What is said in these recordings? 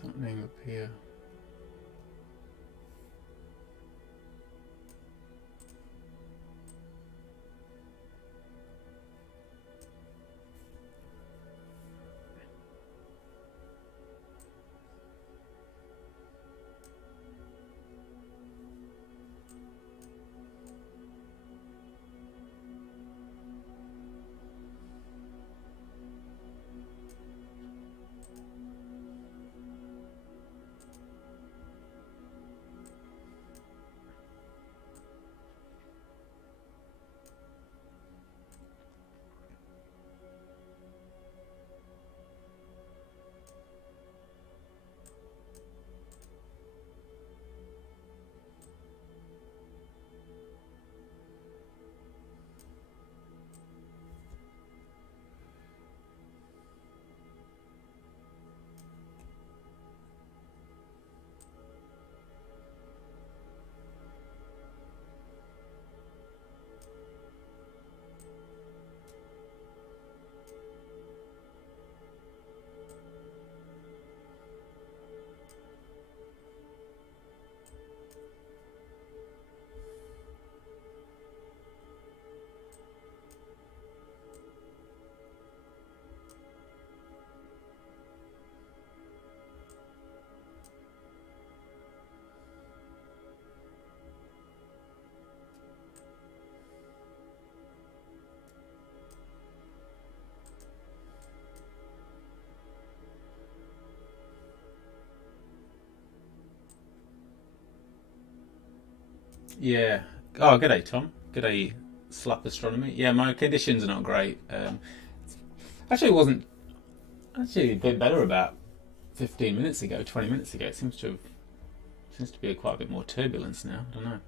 Something up here. Yeah. Oh, g'day, Tom. G'day, Slap Astronomy. Yeah, my conditions are not great. Actually, it wasn't. Actually, a bit better about 15 minutes ago, 20 minutes ago. It seems to be quite a bit more turbulence now. I don't know.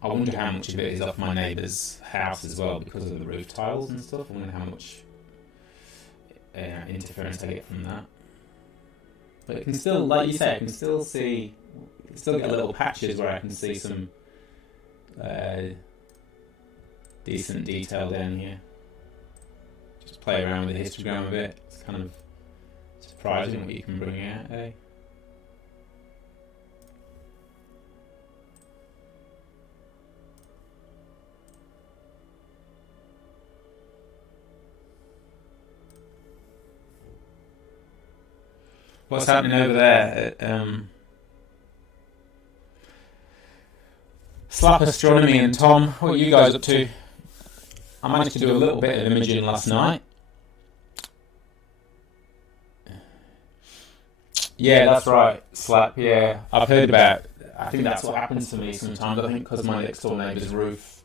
I wonder how much of it is off my neighbour's house as well because of the roof tiles and stuff. I wonder how much interference I get from that. But it can still, like you say, I can still see, I can still get little patches where I can see some decent detail down here. Just play around with the histogram a bit. It's kind of surprising what you can bring out, eh? What's happening over there at Slap Astronomy and Tom? What are you guys up to? I managed to do a little bit of imaging last night. Yeah, that's right, Slap, yeah. I've heard about, I think that's what happens to me sometimes, I think because my next door neighbour's roof,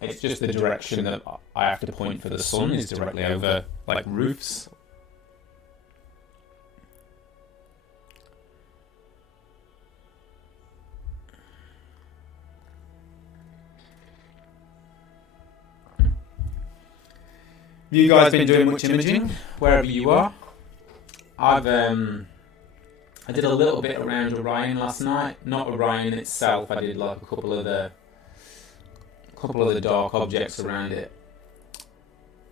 it's just the direction that I have to point for the sun is directly over, like, roofs. Have you guys been doing much imaging wherever you are? I did a little bit around Orion last night. Not Orion itself. I did like a couple of the dark objects around it.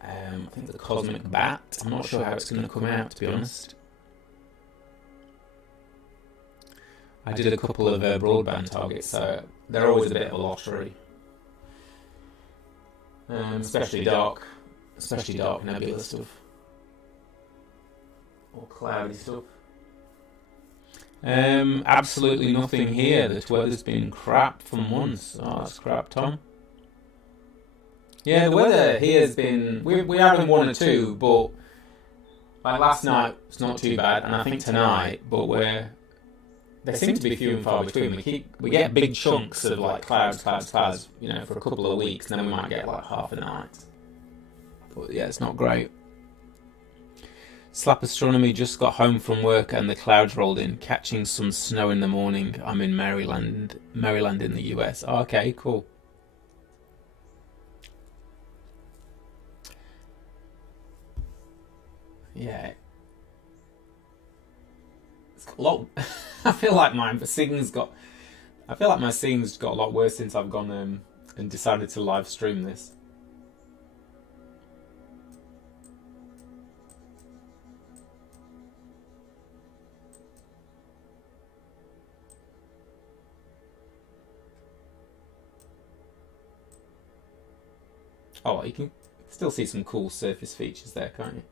I think the cosmic bat. I'm not sure how it's going to come out, to be honest. I did a couple of broadband targets, so they're always a bit of a lottery, especially dark nebula stuff or cloudy stuff. Absolutely nothing here. The weather's been crap for months. Oh, that's crap, Tom. Yeah, the weather here has been. We're having one or two, but like last night it's not too bad, and I think tonight, but they seem to be few and far between. We get big chunks of like clouds, you know, for a couple of weeks, and then we might get like half a night. But yeah, it's not great. Slap Astronomy just got home from work and the clouds rolled in, catching some snow in the morning. I'm in Maryland in the US. Oh, okay, cool. Yeah. It's got a lot. I feel like my singing's got a lot worse since I've gone and decided to live stream this. Oh, you can still see some cool surface features there, can't you?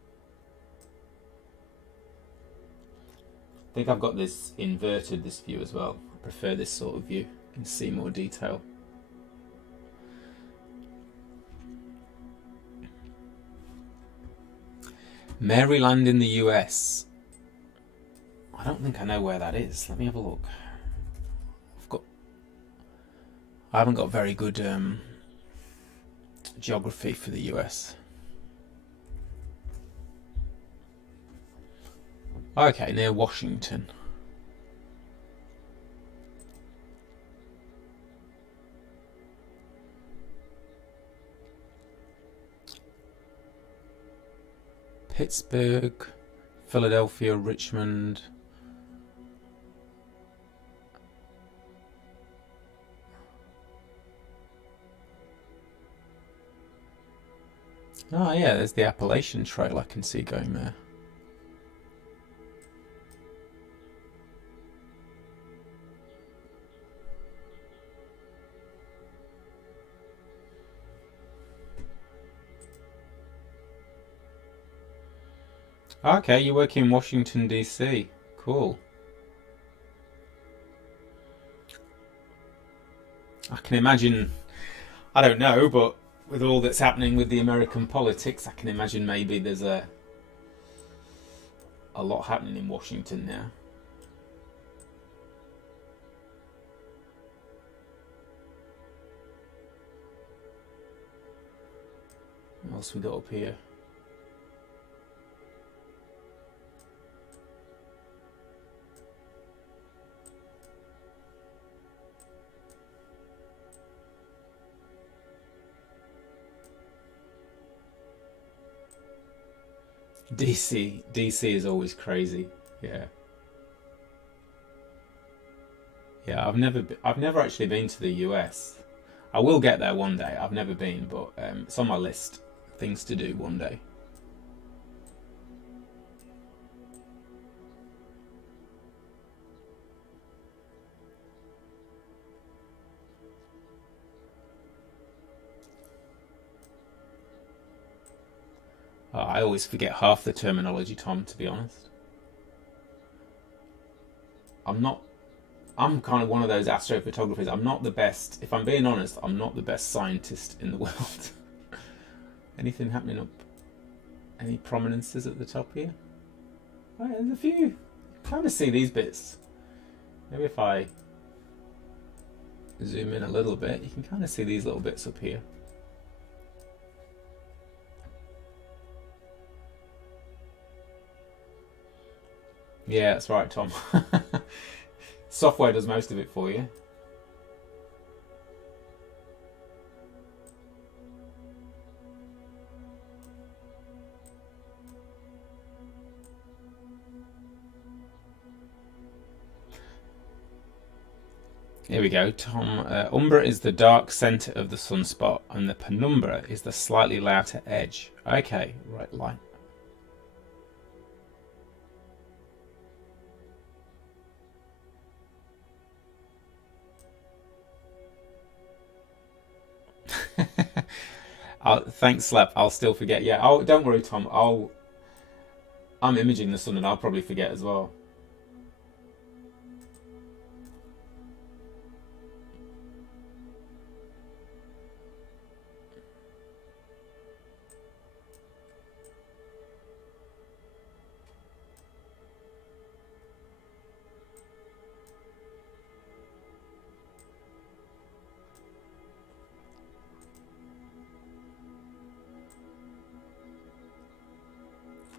I think I've got this inverted, this view as well. I prefer this sort of view. You can see more detail. Maryland in the US. I don't think I know where that is. Let me have a look. I haven't got very good geography for the US. Okay, near Washington. Pittsburgh, Philadelphia, Richmond. Oh yeah, there's the Appalachian Trail I can see going there. Okay, you work in Washington, D.C. Cool. I can imagine, I don't know, but with all that's happening with the American politics, I can imagine maybe there's a a lot happening in Washington now. What else we got up here? DC is always crazy. Yeah. Yeah, I've never actually been to the US. I will get there one day. I've never been, but it's on my list. Things to do one day. I always forget half the terminology, Tom, to be honest. I'm kind of one of those astrophotographers. I'm not the best, if I'm being honest, I'm not the best scientist in the world. Anything happening up? Any prominences at the top here? Oh, yeah, there's a few. You kind of see these bits. Maybe if I zoom in a little bit, you can kind of see these little bits up here. Yeah, that's right, Tom. Software does most of it for you. Here we go, Tom. Umbra is the dark centre of the sunspot, and the penumbra is the slightly lighter edge. Okay, right, light. Thanks, Slap. I'll still forget. Yeah, don't worry, Tom. I'm imaging the sun, and I'll probably forget as well.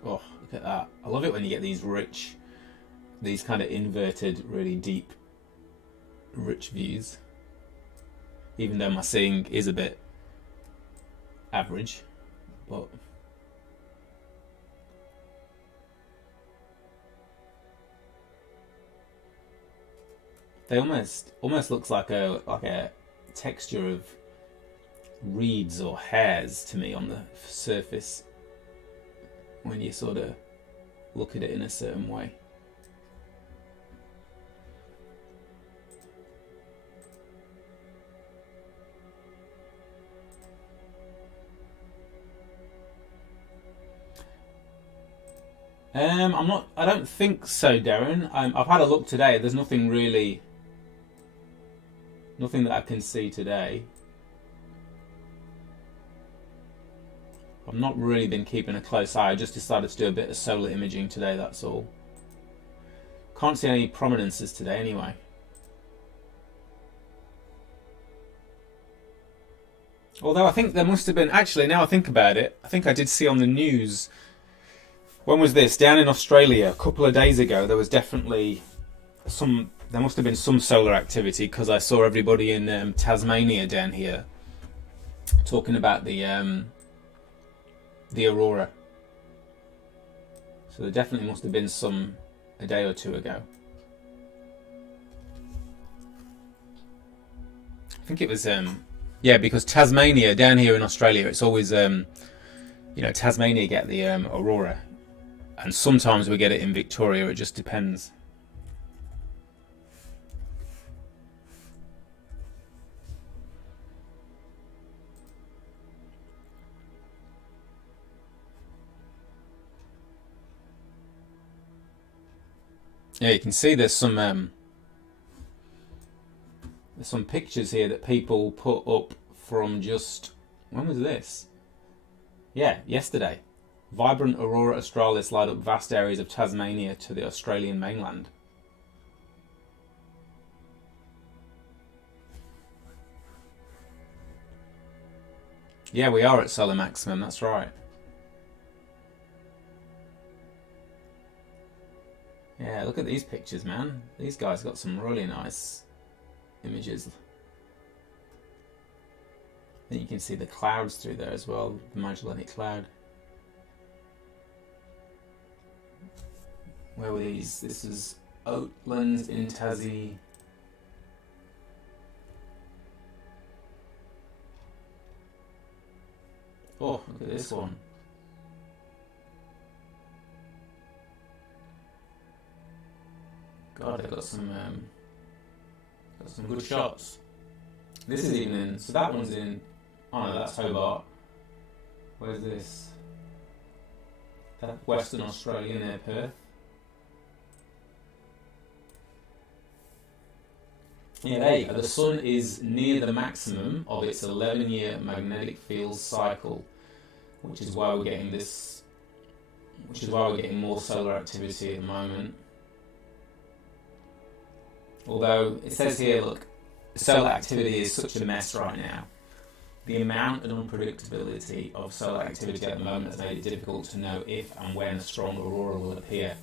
Oh, look at that. I love it when you get these rich, these kind of inverted, really deep, rich views. Even though my seeing is a bit average, but they almost looks like a texture of reeds or hairs to me on the surface when you sort of look at it in a certain way. I don't think so, Darren. I've had a look today. There's nothing that I can see today. I've not really been keeping a close eye. I just decided to do a bit of solar imaging today, that's all. Can't see any prominences today anyway. Although I think there must have been, actually now I think about it, I think I did see on the news, when was this? Down in Australia a couple of days ago, there was definitely there must have been some solar activity, because I saw everybody in Tasmania down here talking about the aurora. So there definitely must have been some a day or two ago. I think it was yeah, because Tasmania down here in Australia, it's always Tasmania get the aurora, and sometimes we get it in Victoria. It just depends. Yeah, you can see there's some pictures here that people put up from just, when was this? Yeah, yesterday. Vibrant aurora australis light up vast areas of Tasmania to the Australian mainland. Yeah, we are at solar maximum, that's right. Yeah, look at these pictures, man. These guys got some really nice images. Then you can see the clouds through there as well, the Magellanic Cloud. Where were these? This is Oatlands in Tassie. Oh, look at this one. God, they've got some good shots. This is even in, so that one's in, oh no, that's Hobart. Where's this? That Western Australia near Perth. Yeah, there you go. The sun is near the maximum of its 11-year magnetic field cycle, which is why we're getting this, which is why we're getting more solar activity at the moment. Although it says here, look, solar activity is such a mess right now. The amount and unpredictability of solar activity at the moment has made it difficult to know if and when a strong aurora will appear.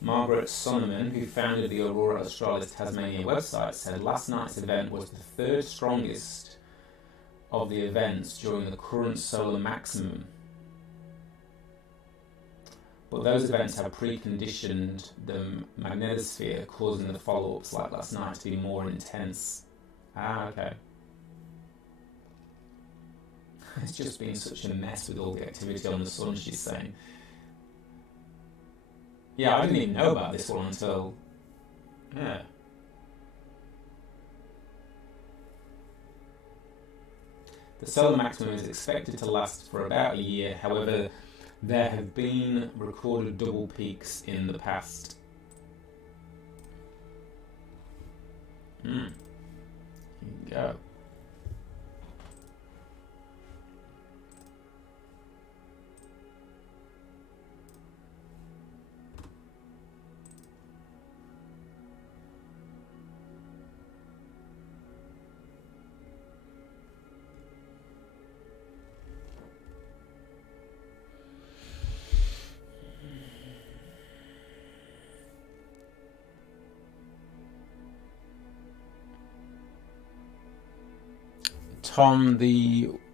Margaret Sonneman, who founded the Aurora Australis Tasmania website, said last night's event was the third strongest of the events during the current solar maximum. But those events have preconditioned the magnetosphere, causing the follow-ups like last night to be more intense. Ah, okay. It's just been such a mess with all the activity on the sun, she's saying. Yeah, I didn't even know about this one until... Yeah. The solar maximum is expected to last for about a year. However, there have been recorded double peaks in the past. Here you go. Tom,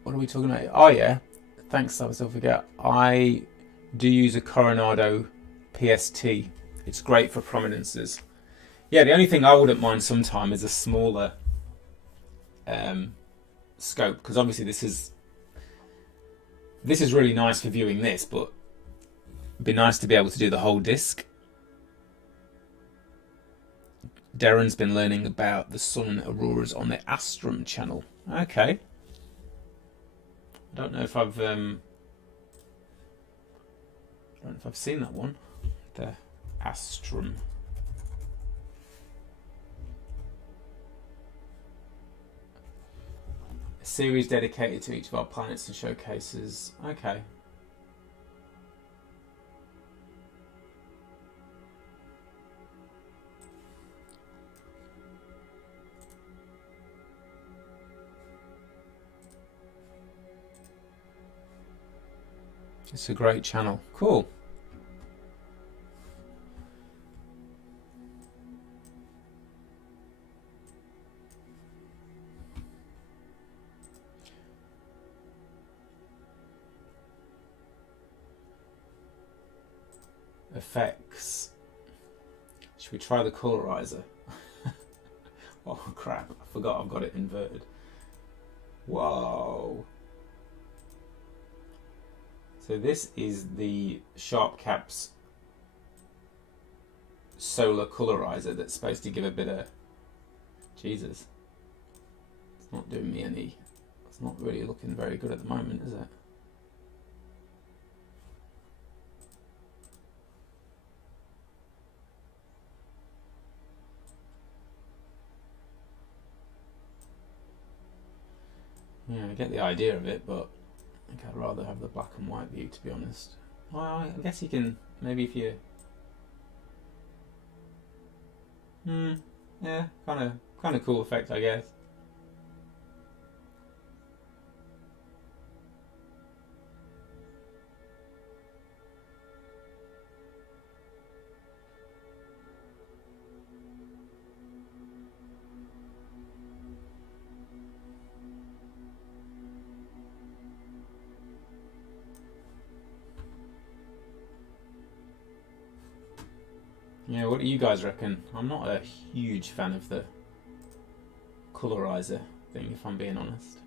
what are we talking about? Oh yeah, thanks, I forget. I do use a Coronado PST. It's great for prominences. Yeah, the only thing I wouldn't mind sometime is a smaller scope, because obviously this is really nice for viewing this, but it'd be nice to be able to do the whole disc. Darren's been learning about the sun auroras on the Astrum channel. Okay. I don't know if I've seen that one. The Astrum. A series dedicated to each of our planets and showcases. Okay. It's a great channel. Cool. Effects. Should we try the colorizer? Oh crap, I forgot I've got it inverted. Whoa. So this is the Sharp Caps solar colorizer that's supposed to give a bit of... Jesus. It's not doing me any... It's not really looking very good at the moment, is it? Yeah, I get the idea of it, but think I'd rather have the black and white view, to be honest. Well, I guess you can, maybe if you... yeah, kind of cool effect, I guess. Yeah, what do you guys reckon? I'm not a huge fan of the colorizer thing, if I'm being honest.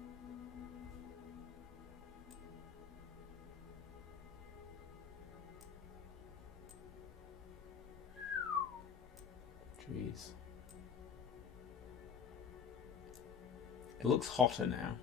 Jeez. It looks hotter now.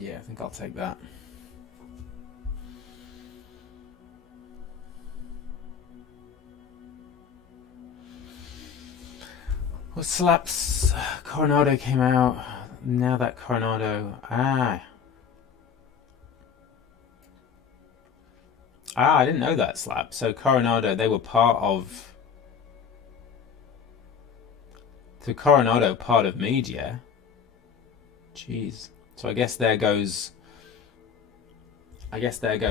Yeah, I think I'll take that. Well, Slaps Coronado came out. Now that Coronado... I didn't know that, Slap. So Coronado, they were part of... So Coronado, part of media. Jeez. So I guess there goes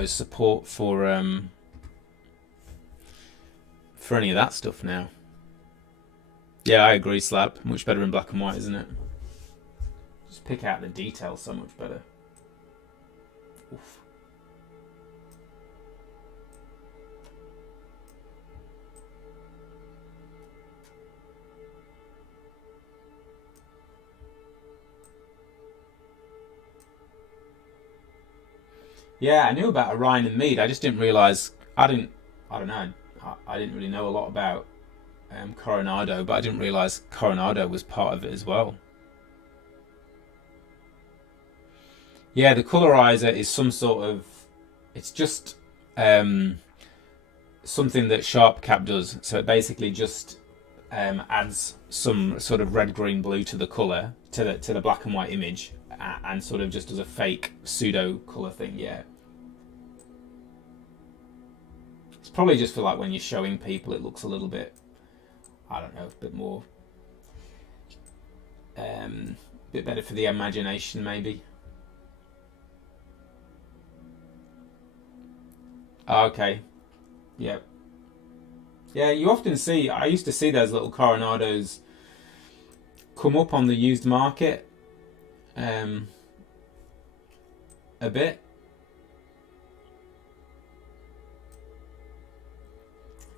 support for any of that stuff now. Yeah, I agree, Slap. Much better in black and white, isn't it? Just pick out the details so much better. Oof. Yeah, I knew about Orion and Mead. I just didn't realise. I don't know. I didn't really know a lot about Coronado, but I didn't realise Coronado was part of it as well. Yeah, the colorizer is some sort of... It's just something that SharpCap does. So it basically just adds some sort of red, green, blue to the colour, to the black and white image, and sort of just does a fake pseudo colour thing, yeah. It's probably just for like when you're showing people, it looks a little bit, I don't know, a bit more, bit better for the imagination maybe. Okay, yep. Yeah, you often see, I used to see those little Coronados come up on the used market a bit.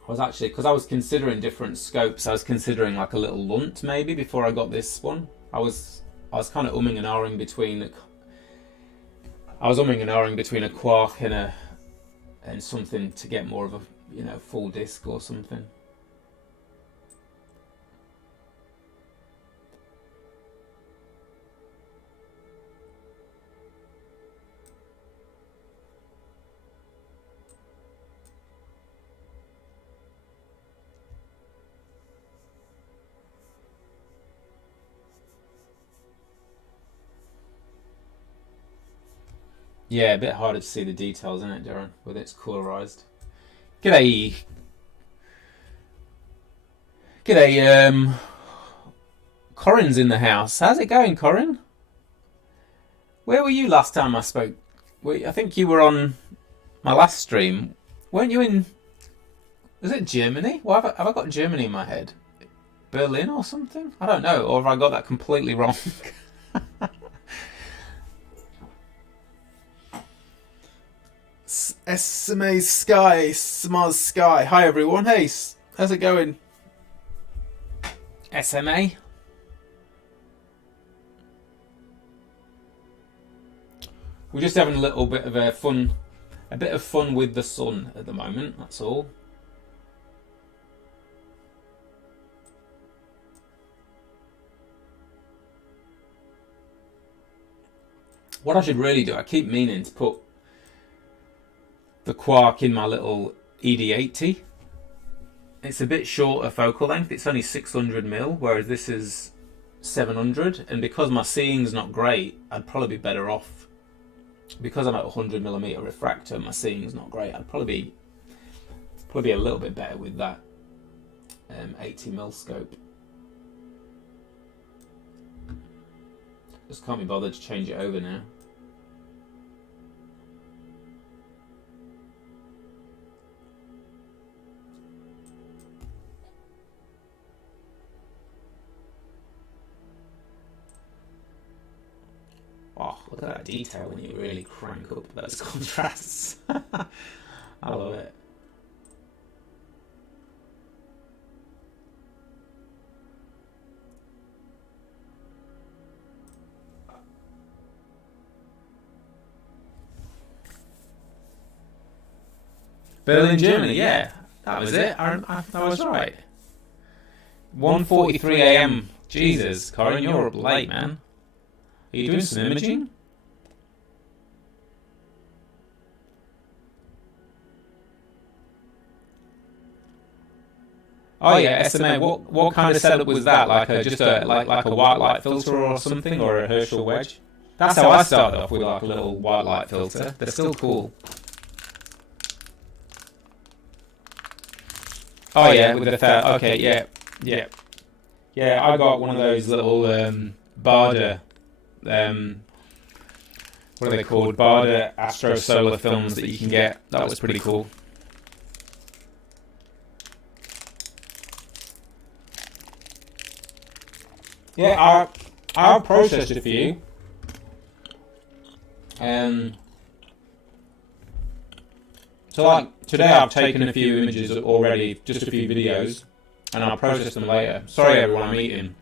I was actually, because I was considering different scopes, I was considering like a little lunt maybe before I got this one. I was kind of umming and ahhing between a Quark and something to get more of a, you know, full disc or something. Yeah, a bit harder to see the details, isn't it, Darren, with it's colorized. G'day. G'day, Corin's in the house. How's it going, Corin? Where were you last time I spoke? I think you were on my last stream. Weren't you in... Was it Germany? Well, have I got Germany in my head? Berlin or something? I don't know. Or have I got that completely wrong? SMA Sky, Smaz Sky. Hi everyone. Hey, how's it going? SMA. We're just having a little bit of a bit of fun with the sun at the moment. That's all. What I should really do, I keep meaning to put the Quark in my little ED80. It's a bit shorter focal length. It's only 600mm, whereas this is 700. And because my seeing's not great, I'd probably be better off. Because I'm at 100mm refractor, my seeing's not great. I'd probably be a little bit better with that 80mm scope. Just can't be bothered to change it over now. Oh, look at that detail when you really crank up those contrasts. I love it. Berlin, Germany, yeah. That was it. I was right. 1:43 a.m. Jesus, Corin, you're up late, man. Are you doing some imaging? Oh yeah, SMA. What kind of setup was that? Like just a white light filter or something, or a Herschel wedge? That's how I started off, with like a little white light filter. They're still cool. Oh yeah, with the okay, yeah. I got one of those little Barda. What are they called? Barda Astro Solar films that you can get. That was pretty cool. Yeah, I'll process it for you. So like today I've taken a few images already, just a few videos, and I'll process them later. Sorry everyone, I'm eating.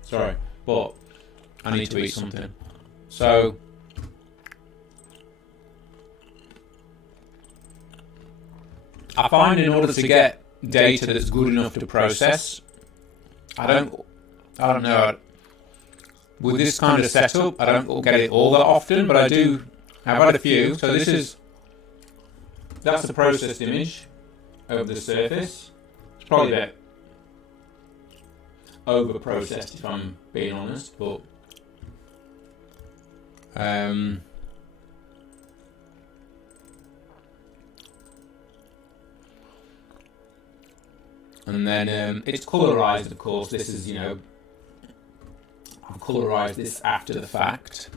Sorry, but I need to eat something. So I find in order to get data that's good enough to process, I don't know. With this kind of setup, I don't get it all that often, but I do. I've had a few. So that's the processed image of the surface. It's probably a bit over processed if I'm being honest, but and then it's colorized, of course. This is, I've colorized this after the fact.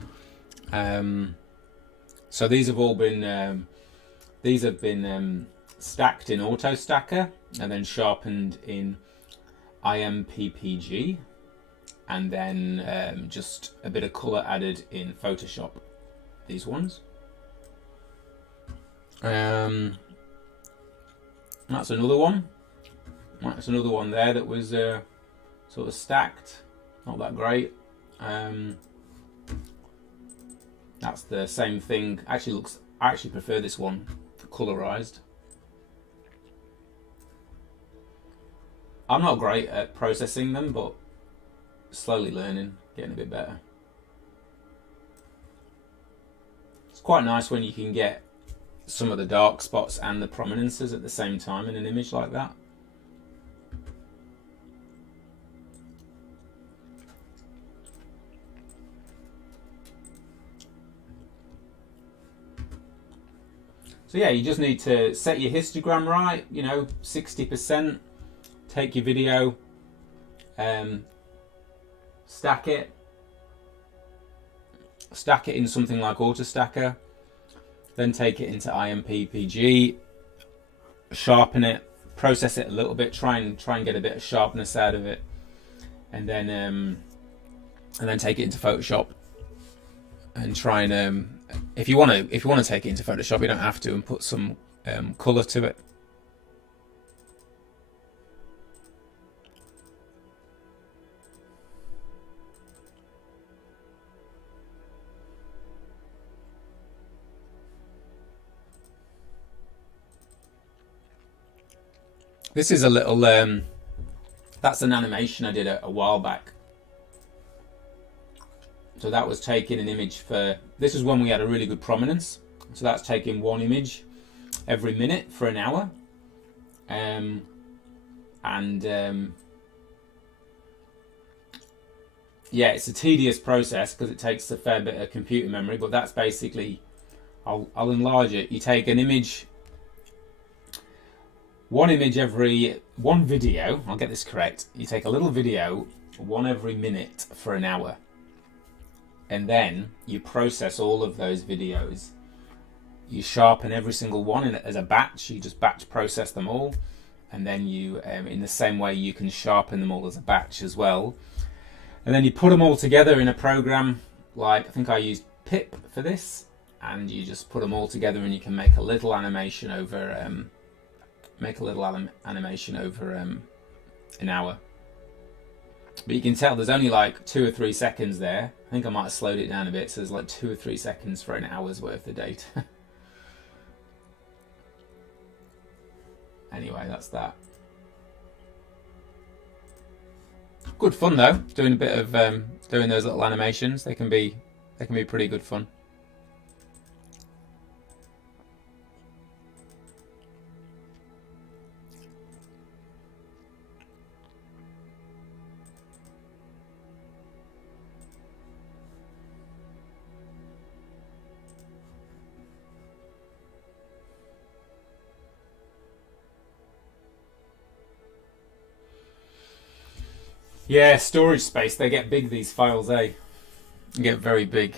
So these have all been stacked in AutoStacker and then sharpened in IMPPG, and then just a bit of color added in Photoshop. These ones. That's another one. That's another one there that was sort of stacked. Not that great. That's the same thing. I actually prefer this one, colorized. I'm not great at processing them, but slowly learning, getting a bit better. It's quite nice when you can get some of the dark spots and the prominences at the same time in an image like that. So yeah, you just need to set your histogram right, 60%. Take your video, stack it in something like AutoStacker, then take it into IMPPG, sharpen it, process it a little bit, try and get a bit of sharpness out of it, and then take it into Photoshop and try and if you want to take it into Photoshop, you don't have to, and put some color to it. This is a little, that's an animation I did a while back. So that was taking an image for, this was when we had a really good prominence. So that's taking one image every minute for an hour. Yeah, it's a tedious process because it takes a fair bit of computer memory, but that's basically, I'll enlarge it. You take an image, one video, I'll get this correct. You take a little video, one every minute for an hour. And then you process all of those videos. You sharpen every single one as a batch. You just batch process them all. And then you, in the same way, you can sharpen them all as a batch as well. And then you put them all together in a program, like I think I used Pip for this, and you just put them all together, and you can make a little animation over an hour. But you can tell there's only like 2 or 3 seconds there. I think I might have slowed it down a bit, so there's like 2 or 3 seconds for an hour's worth of data. Anyway, that's that. Good fun though, doing a bit of doing those little animations. They can be pretty good fun. Yeah, storage space. They get big, these files, eh? They get very big.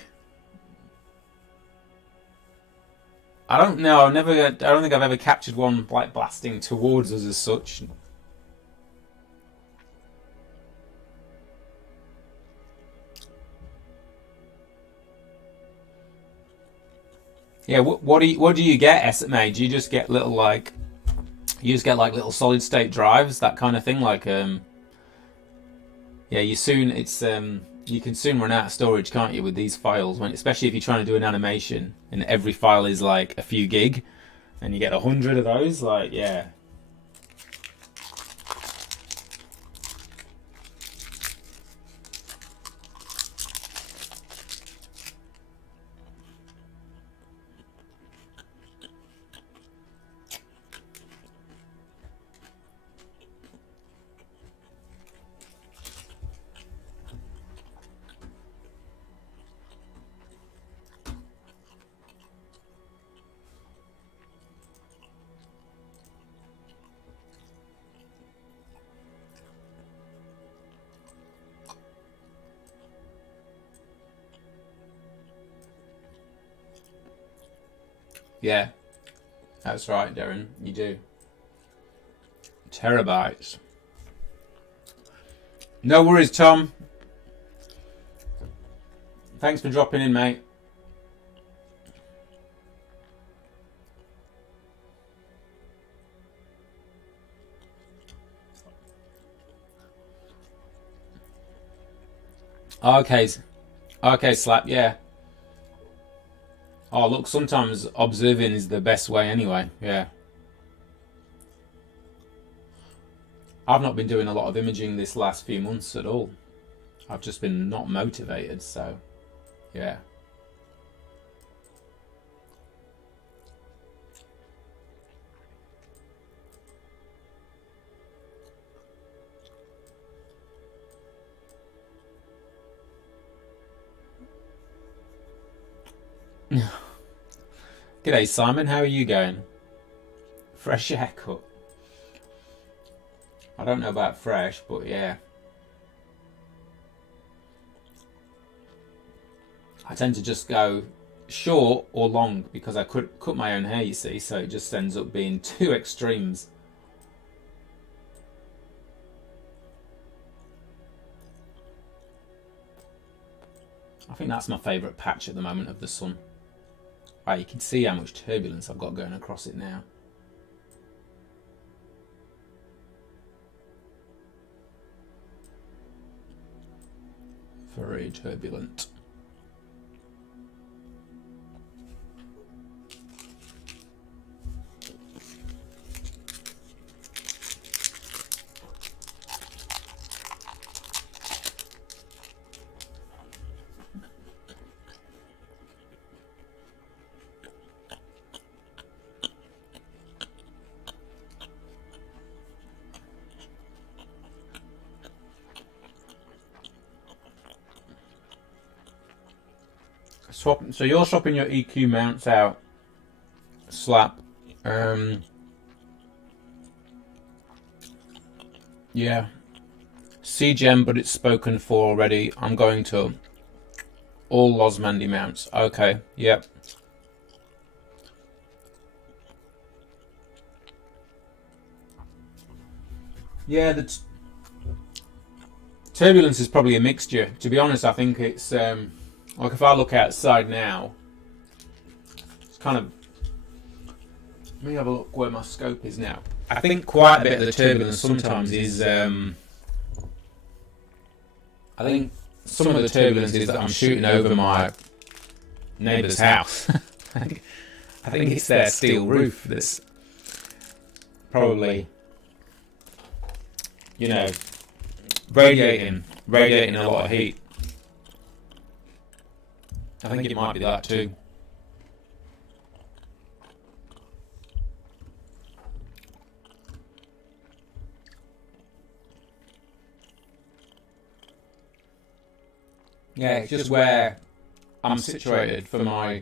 I don't know. I don't think I've ever captured one like blasting towards us as such. Yeah. What do you get, SMA? Do you just get little like little solid state drives, that kind of thing, like Yeah, you can soon run out of storage, can't you, with these files? Especially if you're trying to do an animation and every file is like a few gig, and you get 100 of those. Like, yeah. Yeah, that's right, Darren. You do. Terabytes. No worries, Tom. Thanks for dropping in, mate. Okay, Slap, yeah. Oh, look, sometimes observing is the best way anyway, yeah. I've not been doing a lot of imaging this last few months at all. I've just been not motivated, so, yeah. G'day, Simon. How are you going? Fresh haircut. I don't know about fresh, but yeah. I tend to just go short or long because I could cut my own hair, you see, so it just ends up being two extremes. I think that's my favourite patch at the moment of the sun. Right, you can see how much turbulence I've got going across it now. Very turbulent. So you're swapping your EQ mounts out. Slap. Yeah. CGEM, but it's spoken for already. I'm going to all Losmandy mounts. Okay, yep. Yeah, the turbulence is probably a mixture. To be honest, I think it's like if I look outside now, it's kind of. Let me have a look where my scope is now. I think quite a bit of the turbulence sometimes is. I think some of the turbulence is that I'm shooting over my neighbour's house. I think it's their steel roof that's probably, you know, radiating a lot of heat. I think it might be that too. Yeah, it's just where I'm situated for my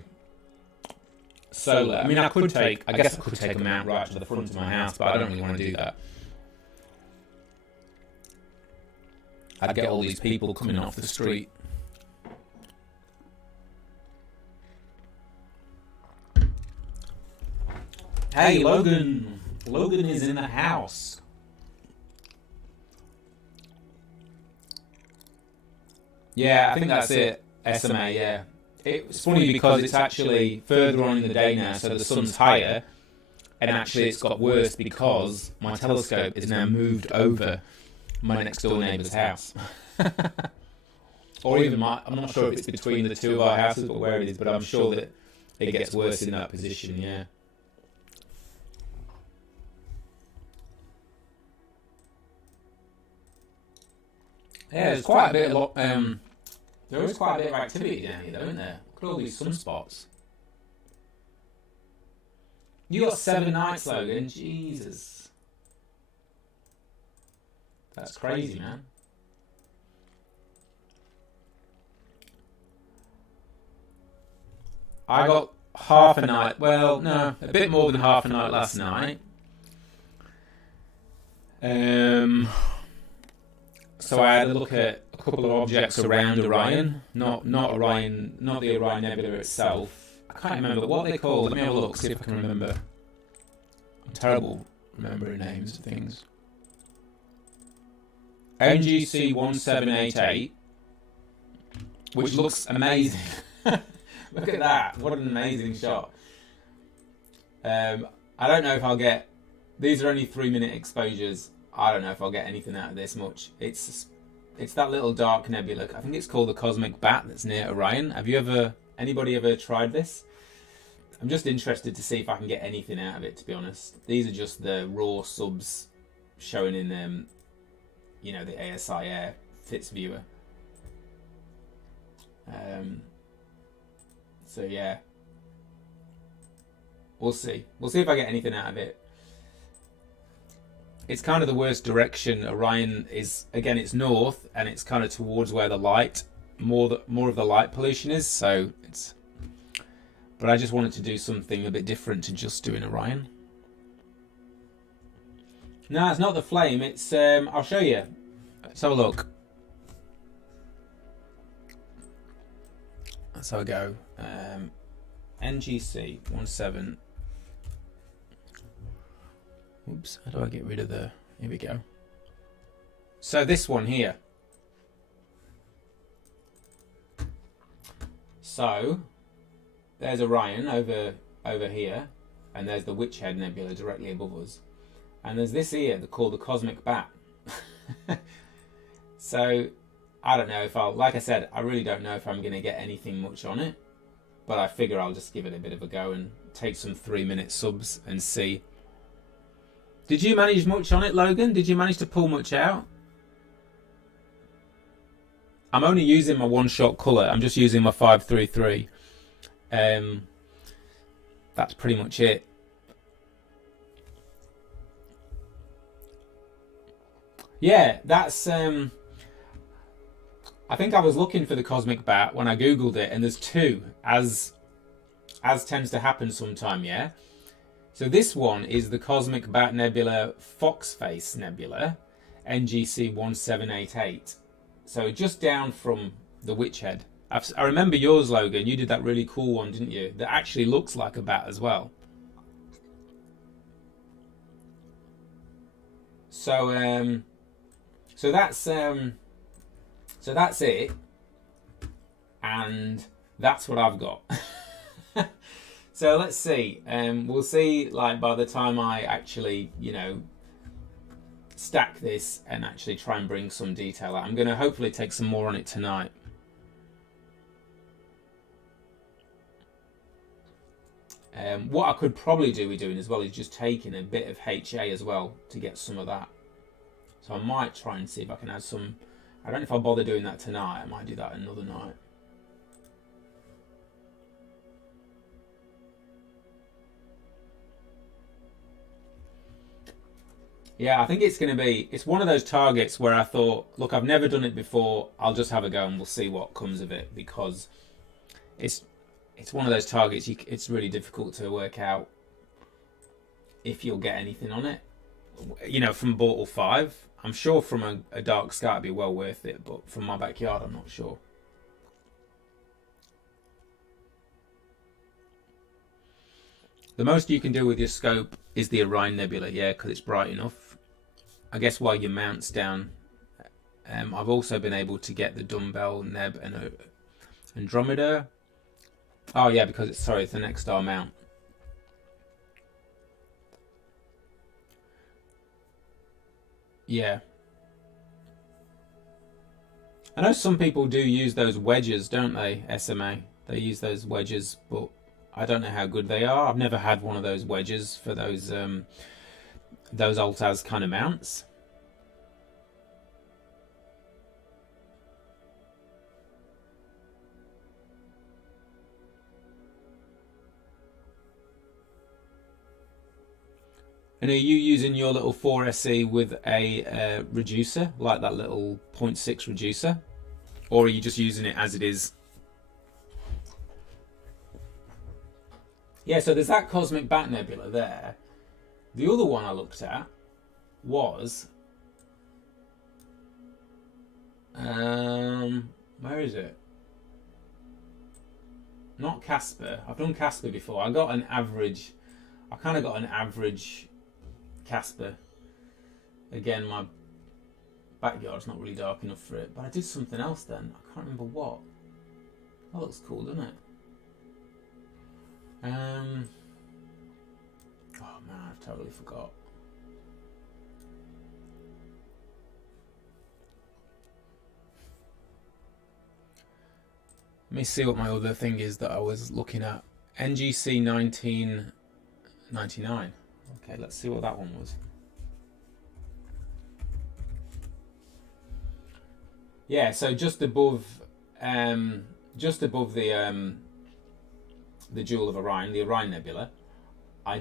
solar. I mean, I guess I could take a mount right to the front of my house, but I don't really want to do that. I'd get all these people coming off the street. Hey, Logan! Logan is in the house. Yeah, I think that's it. SMA, yeah. It's funny because it's actually further on in the day now, so the sun's higher, and actually it's got worse because my telescope is now moved over my next door neighbour's house. Or even I'm not sure if it's between the two of our houses, but where it is, but I'm sure that it gets worse in that position, yeah. Yeah, there's quite a bit of there is quite a bit of activity down here, though, isn't there? Look at all these sunspots. You got 7 nights, Logan. Jesus, that's crazy, man. I got half a night. Well, no, a bit more than half a night last night. So I had a look at a couple of objects around Orion, not Orion, not the Orion Nebula itself. I can't remember what they called. Let me have a look, see if I can remember. I'm terrible remembering names of things. NGC 1788, which looks amazing. Look at that! What an amazing shot. I don't know if I'll get. These are only 3-minute exposures. I don't know if I'll get anything out of this much. It's that little dark nebula. I think it's called the Cosmic Bat that's near Orion. Anybody ever tried this? I'm just interested to see if I can get anything out of it, to be honest. These are just the raw subs showing in the ASI Air Fits Viewer. So yeah. We'll see. We'll see if I get anything out of it. It's kind of the worst direction. Orion is, again, it's north, and it's kind of towards where the light, more of the light pollution is. So it's, but I just wanted to do something a bit different to just doing Orion. No, it's not the flame. It's I'll show you. Let's have a look. Let's have a go. NGC 17. Oops, how do I get rid of the... Here we go. So this one here. So, there's Orion over here, and there's the Witch Head Nebula directly above us. And there's this here called the Cosmic Bat. So, I don't know if like I said, I really don't know if I'm going to get anything much on it. But I figure I'll just give it a bit of a go and take some 3-minute subs and see. Did you manage much on it, Logan? Did you manage to pull much out? I'm only using my one-shot colour. I'm just using my 533. That's pretty much it. Yeah, that's... I think I was looking for the cosmic bat when I googled it, and there's two, as tends to happen sometime. Yeah. So this one is the Cosmic Bat Nebula Foxface Nebula, NGC 1788. So just down from the Witch Head. I remember yours, Logan. You did that really cool one, didn't you? That actually looks like a bat as well. So so that's it, and that's what I've got. So let's see. We'll see. Like by the time I actually, stack this and actually try and bring some detail out, I'm going to hopefully take some more on it tonight. What I could probably do with doing as well is just taking a bit of HA as well to get some of that. So I might try and see if I can add some. I don't know if I'll bother doing that tonight. I might do that another night. Yeah, I think it's going to be, it's one of those targets where I thought, look, I've never done it before. I'll just have a go and we'll see what comes of it, because it's one of those targets it's really difficult to work out if you'll get anything on it. From Bortle 5, I'm sure from a dark sky it'd be well worth it, but from my backyard I'm not sure. The most you can do with your scope is the Orion Nebula, yeah, because it's bright enough. I guess while your mount's down, I've also been able to get the Dumbbell Neb and Andromeda. Oh yeah, because it's the next star mount. Yeah. I know some people do use those wedges, don't they, SMA? They use those wedges, but I don't know how good they are. I've never had one of those wedges for those Altaz kind of mounts. And are you using your little 4SE with a reducer, like that little 0.6 reducer? Or are you just using it as it is? Yeah, so there's that Cosmic Bat Nebula there. The other one I looked at was... where is it? Not Casper. I've done Casper before. I got an average... I kind of got an average Casper. Again, my backyard's not really dark enough for it, but I did something else then. I can't remember what. That looks cool, doesn't it? Oh man, I've totally forgot. Let me see what my other thing is that I was looking at. NGC 1999. Okay, let's see what that one was. Yeah, so just above the Jewel of Orion, the Orion Nebula, I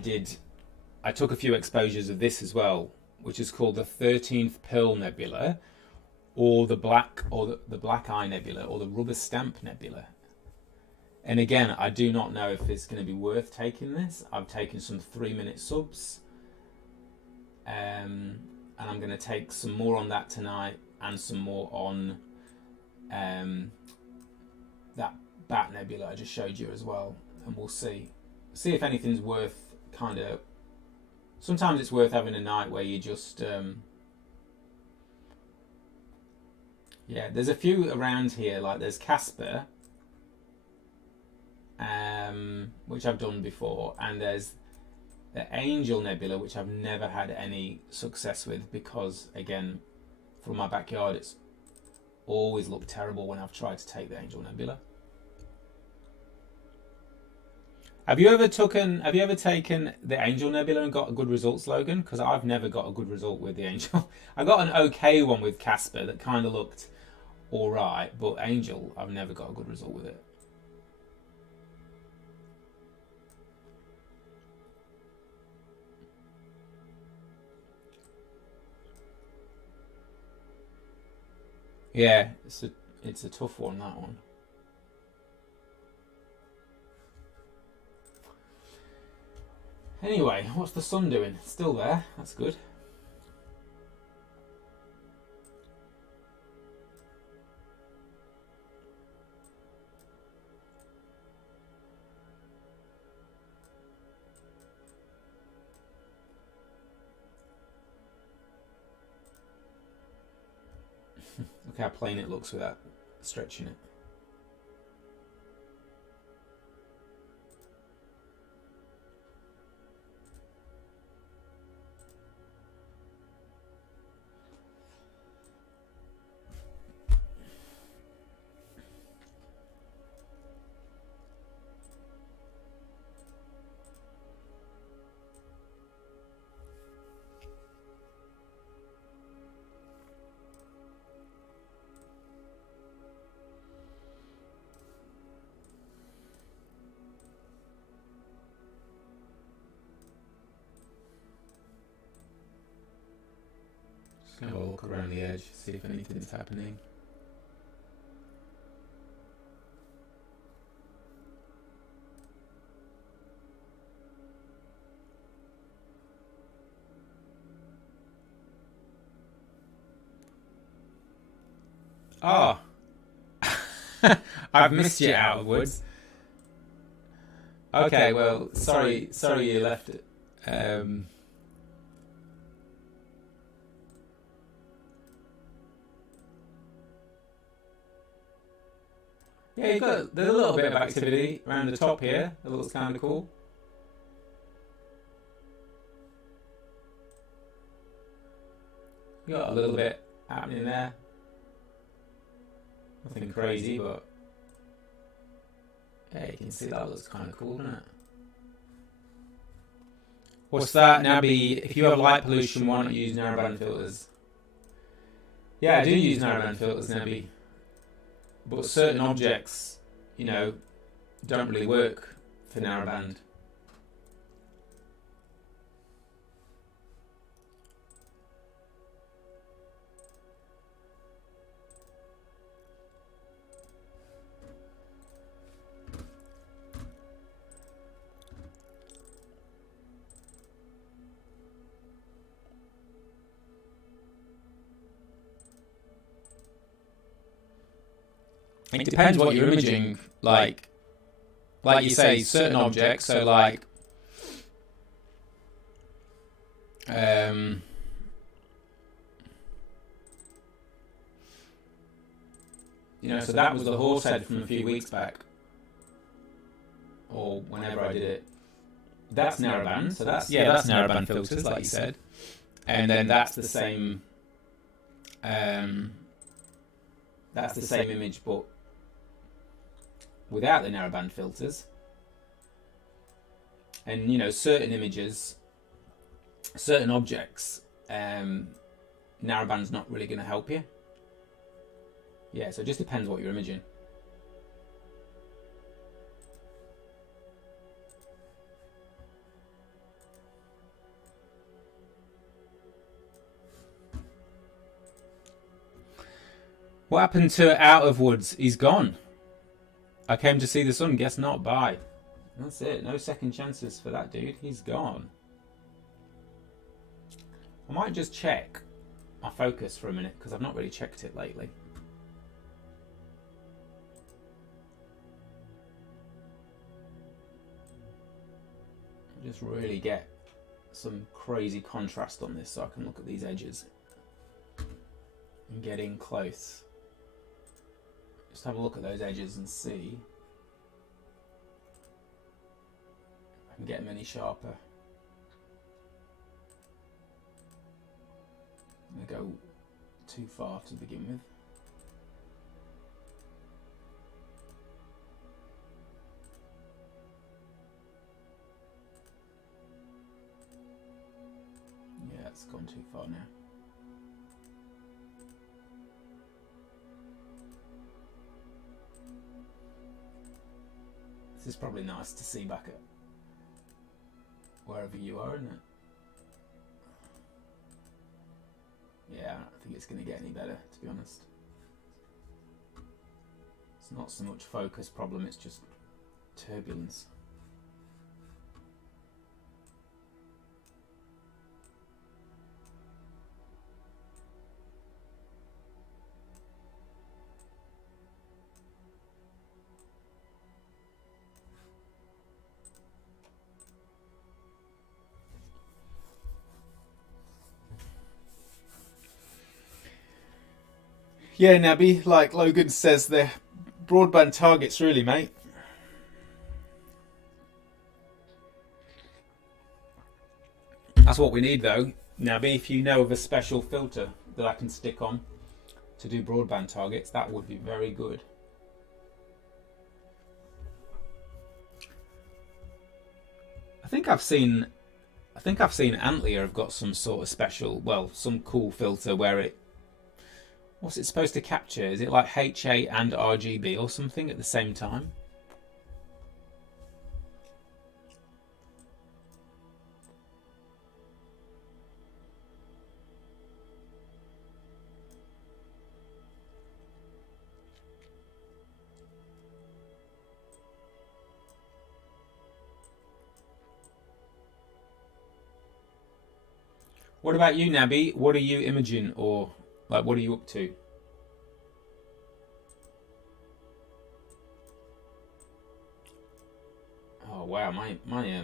took a few exposures of this as well, which is called the 13th Pearl Nebula, or the Black Eye Nebula, or the Rubber Stamp Nebula. And again, I do not know if it's going to be worth taking this. I've taken some 3-minute subs, and I'm going to take some more on that tonight, and some more on that Bat Nebula I just showed you as well. And we'll see if anything's worth kind of... Sometimes it's worth having a night where you just... yeah, there's a few around here, like there's Casper, which I've done before, and there's the Angel Nebula, which I've never had any success with, because again, from my backyard, it's always looked terrible when I've tried to take the Angel Nebula. Have you ever taken the Angel Nebula and got a good results, Logan? Because I've never got a good result with the Angel. I got an okay one with Casper that kind of looked alright, but Angel, I've never got a good result with it. Yeah, It's a tough one, that one. Anyway, what's the sun doing? Still there. That's good. Look how plain it looks without stretching it. Just have a look around the edge, see if anything's happening. Oh, I've missed you out of woods. Okay, well, sorry you left it. Yeah, there's a little bit of activity around the top here. It looks kind of cool. You got a little bit happening there. Nothing crazy, but yeah, you can see that looks kind of cool, doesn't it? What's that, Nabby? If you have light pollution, why not use narrowband filters? Yeah, I do use narrowband filters, Nabby. But certain objects, you know, don't really work for narrowband. It depends what you're imaging, like you say, certain objects, so like you know, so that was the horse head from a few weeks back, or whenever I did it. That's narrowband, so that's narrowband filters, like you said, and then that's the same image, but without the narrowband filters. And you know, certain images, certain objects, narrowband's not really going to help you. Yeah, so it just depends what you're imaging. What happened to Out of Woods? He's gone. I came to see the sun, guess not, bye. That's it, no second chances for that dude, he's gone. I might just check my focus for a minute, because I've not really checked it lately. Just really get some crazy contrast on this so I can look at these edges and get in close. Just have a look at those edges and see if I can get them any sharper. I'm going to go too far to begin with. Yeah, it's gone too far now. This is probably nice to see back at wherever you are, isn't it? Yeah, I don't think it's going to get any better, to be honest. It's not so much focus problem, it's just turbulence. Yeah, Nabby, like Logan says, they're broadband targets, really, mate. That's what we need, though. Nabby, if you know of a special filter that I can stick on to do broadband targets, that would be very good. I think I've seen Antlia have got some sort of special, well, some cool filter where it, what's it supposed to capture? Is it like HA and RGB or something at the same time? What about you, Nabby? What are you imaging, or like what are you up to? Oh wow, my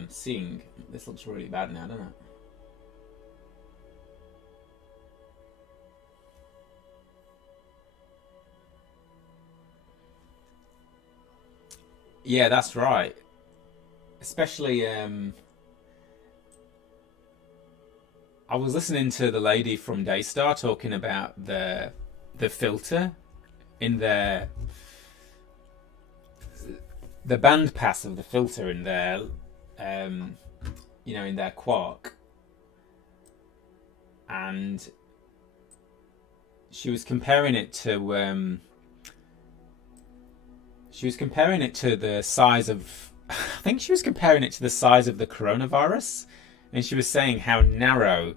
seeing, this looks really bad now, doesn't it? Yeah, that's right. Especially, I was listening to the lady from Daystar talking about the filter in their, the band pass of the filter in their, in their Quark, and she was comparing it to the size of, I think she was comparing it to the size of the coronavirus, and she was saying how narrow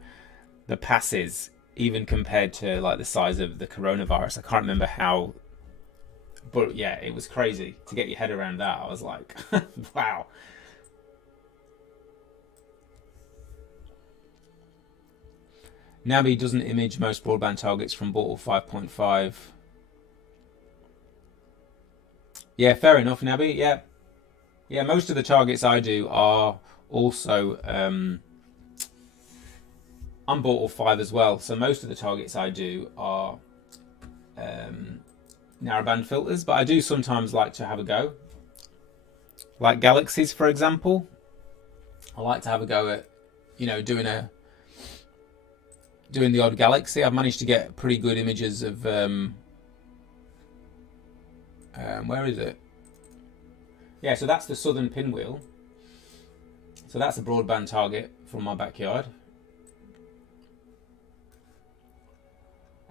the pass is, even compared to like the size of the coronavirus. I can't remember how, but yeah, it was crazy to get your head around that. I was like, wow. Navi doesn't image most broadband targets from Bortle 5.5. Yeah, fair enough, Navi. Yeah. Yeah, most of the targets I do are also I'm Bortle 5 as well, so most of the targets I do are narrowband filters, but I do sometimes like to have a go. Like galaxies, for example. I like to have a go at, doing the odd galaxy. I've managed to get pretty good images of where is it? Yeah, so that's the southern pinwheel. So that's a broadband target from my backyard.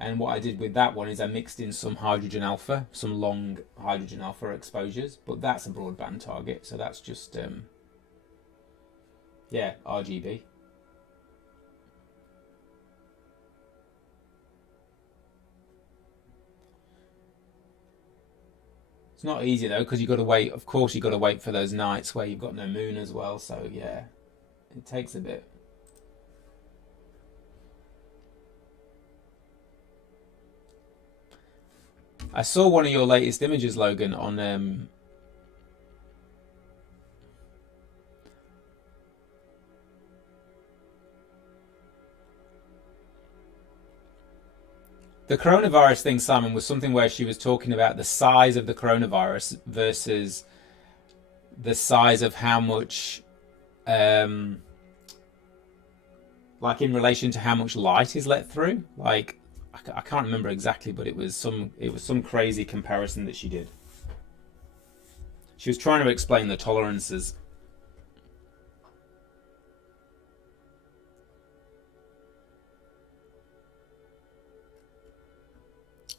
And what I did with that one is I mixed in some hydrogen alpha, some long hydrogen alpha exposures, but that's a broadband target. So that's just, RGB. It's not easy though, because you've got to wait. Of course, you've got to wait for those nights where you've got no moon as well. So yeah, it takes a bit. I saw one of your latest images, Logan, on the coronavirus thing, Simon, was something where she was talking about the size of the coronavirus versus the size of how much, like in relation to how much light is let through. Like, I can't remember exactly, but it was some crazy comparison that she did. She was trying to explain the tolerances.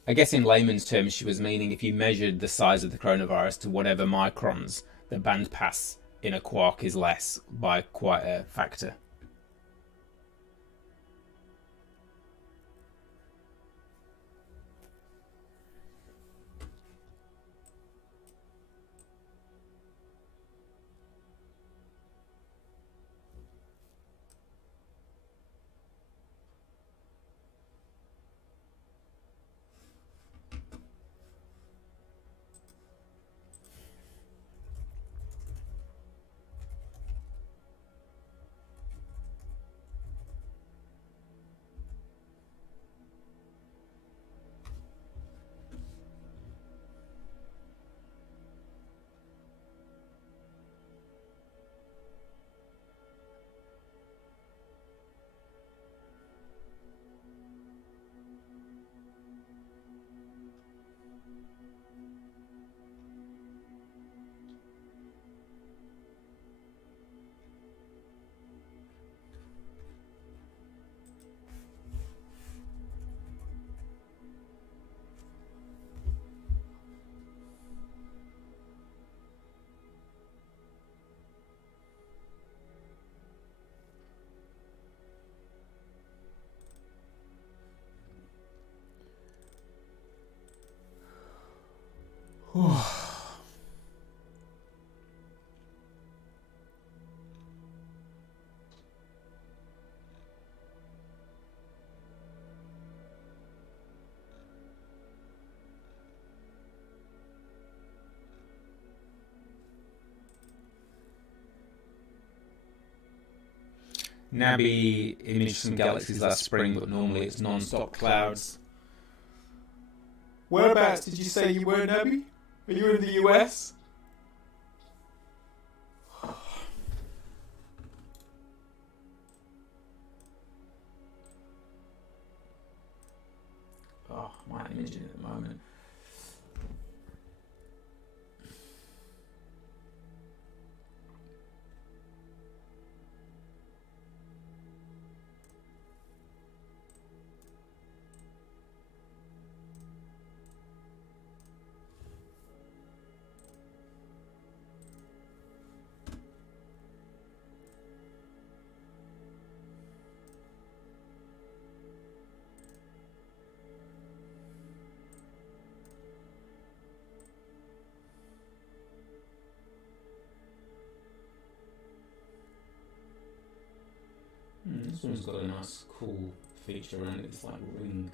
I guess in layman's terms, she was meaning if you measured the size of the coronavirus to whatever microns, the bandpass in a quark is less by quite a factor. Nabby imaged some galaxies last spring, but normally it's non-stop clouds. Whereabouts did you say you were, Nabby? Are you in the US? Oh, my imaging at the moment. This one's got a nice, cool feature around it. It's like a ring.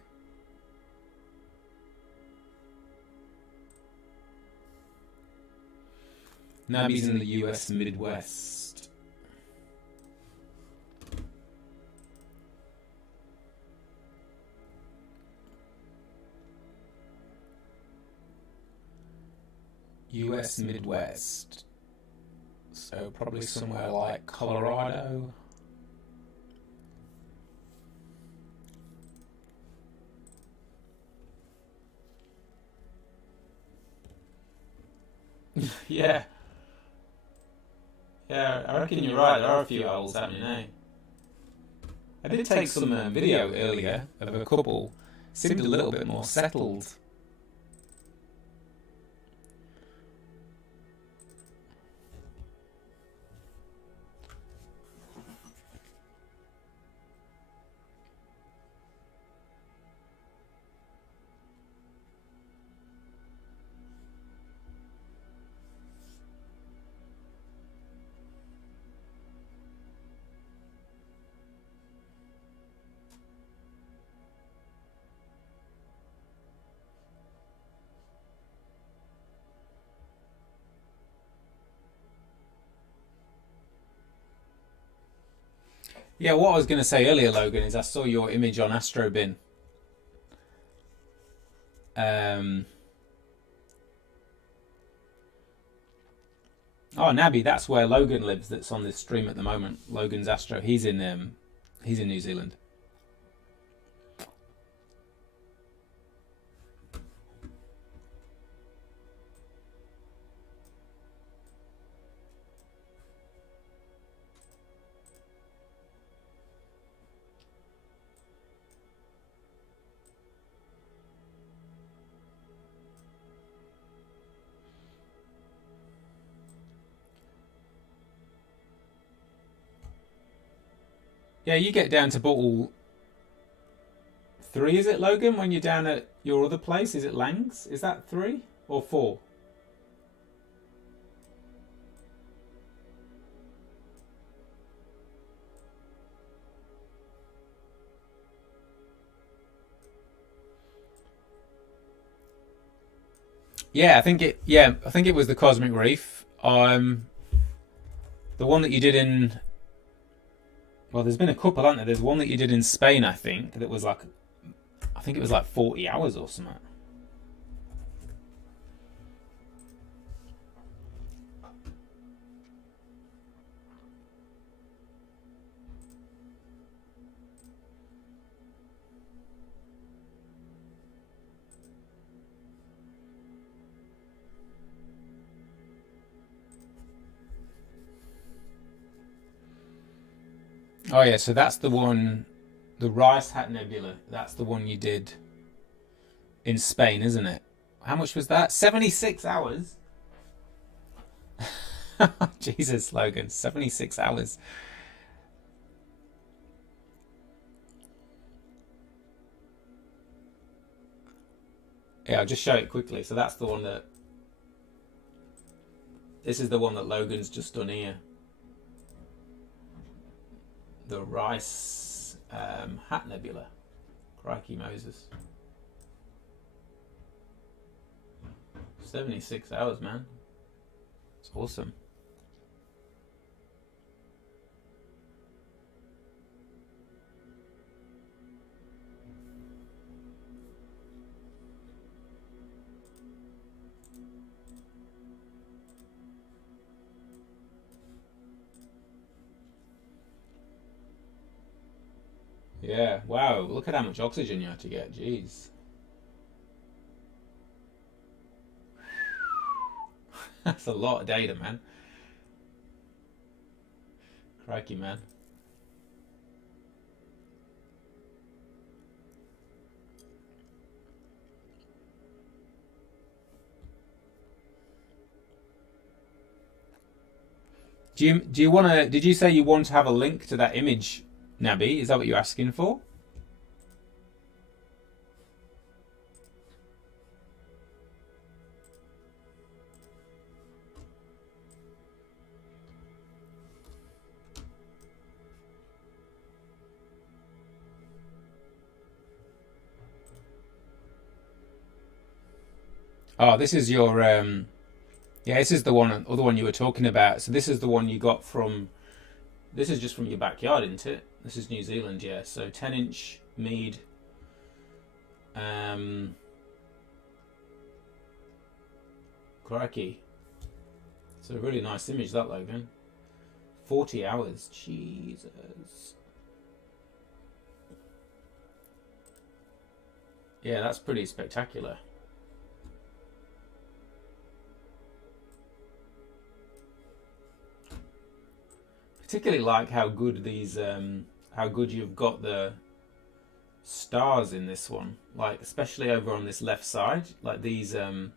Nabby's in the US Midwest. US Midwest. So probably somewhere like Colorado. Yeah. Yeah, I reckon you're right. There are a few owls happening now. I did take some video earlier of a couple. Seemed a little bit more settled. Yeah, what I was going to say earlier, Logan, is I saw your image on Astrobin. Oh, Nabby, that's where Logan lives. That's on this stream at the moment. Logan's Astro. He's in New Zealand. Yeah, you get down to bottle 3, is it, Logan? When you're down at your other place, is it Lang's? Is that 3 or 4? Yeah, I think it. Yeah, I think it was the Cosmic Reef. The one that you did in. Well, there's been a couple, aren't there? There's one that you did in Spain, I think, that was like, I think it was like 40 hours or something. Oh yeah, so that's the one, the Rice Hat Nebula. That's the one you did in Spain, isn't it? How much was that? 76 hours. Jesus, Logan, 76 hours. Yeah, I'll just show it quickly. So that's the one that This is the one that Logan's just done here. The Rice Hat Nebula. Crikey Moses. 76 hours, man. It's awesome. Yeah, wow, look at how much oxygen you have to get, jeez. That's a lot of data, man. Crikey, man. Do you want to, did you say you want to have a link to that image, Nabi? Is that what you're asking for? Oh, this is your yeah, this is the other one you were talking about. So this is the one you got from, this is just from your backyard, isn't it? This is New Zealand, yeah. So 10-inch mead. Crikey. It's a really nice image, that, Logan. 40 hours, Jesus. Yeah, that's pretty spectacular. Particularly like how good these, how good you've got the stars in this one. Like especially over on this left side, like these, you've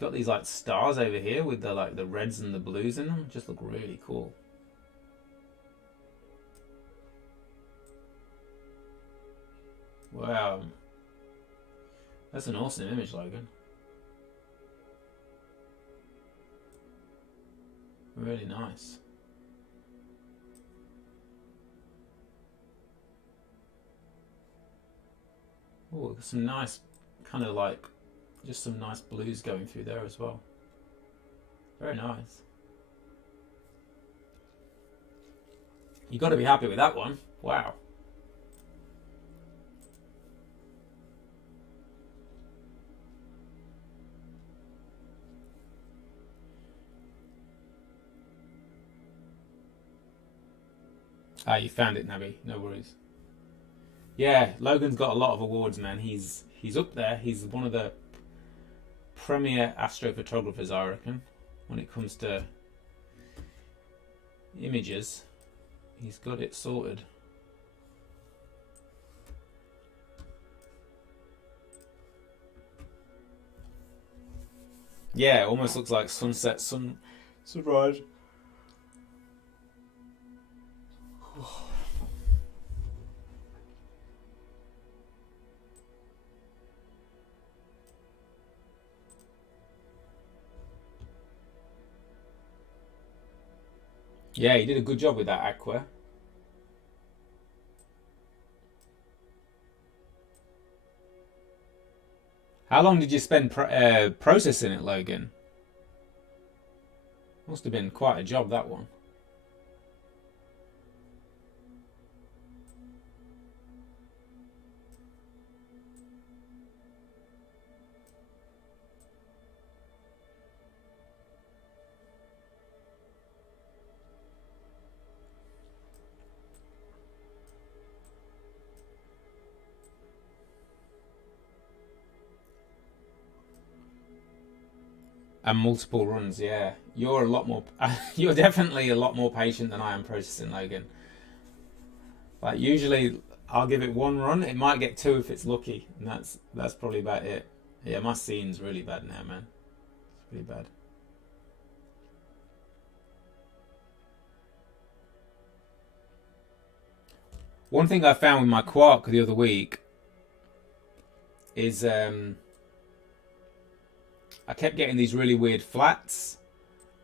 got these like stars over here with the like the reds and the blues in them. Just look really cool. Wow, that's an awesome image, Logan. Really nice. Oh, some nice kind of like just some nice blues going through there as well. Very nice. You got to be happy with that one. Wow. Ah, you found it, Nabi. No worries. Yeah, Logan's got a lot of awards, man. He's up there. He's one of the premier astrophotographers, I reckon, when it comes to images. He's got it sorted. Yeah, it almost looks like sunset, sunrise. Yeah, he did a good job with that aqua. How long did you spend processing it, Logan? Must have been quite a job, that one. And multiple runs, yeah. You're a lot more. You're definitely a lot more patient than I am processing, Logan. Like usually, I'll give it one run. It might get two if it's lucky, and that's probably about it. Yeah, my scene's really bad now, man. It's pretty bad. One thing I found with my Quark the other week is I kept getting these really weird flats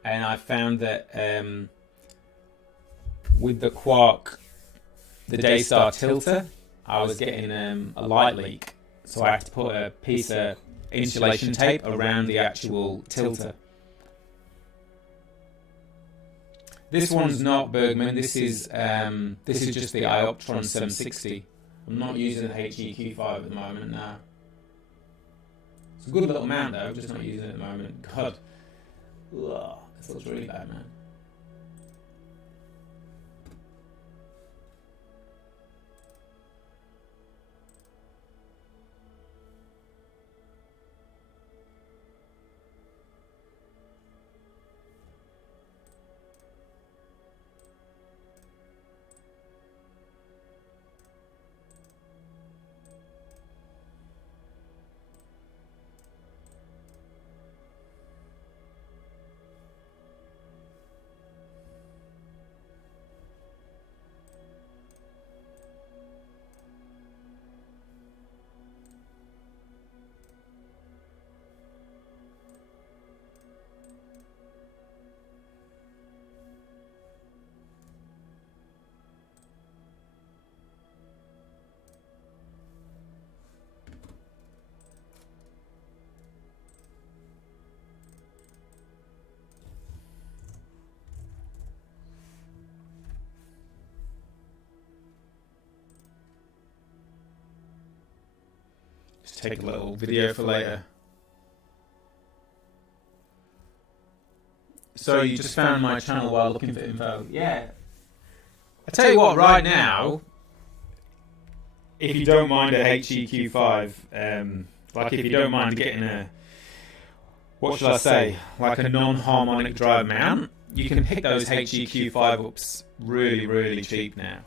and I found that with the Quark, the Daystar tilter, I was getting a light leak, so I had to put a piece of insulation tape around the actual tilter. This one's not Bergman. This is just the Ioptron 760. I'm not using the HEQ5 at the moment now. It's a good little mount though, just not using it at the moment. God, ugh, this looks really bad, man. Just take a little video for later. So you just found my channel while looking for info. Yeah. I tell you what, right now, if you don't mind a HEQ5, like if you don't mind getting a, what should I say, like a non-harmonic drive mount, you can pick those HEQ5 ups really, really cheap now.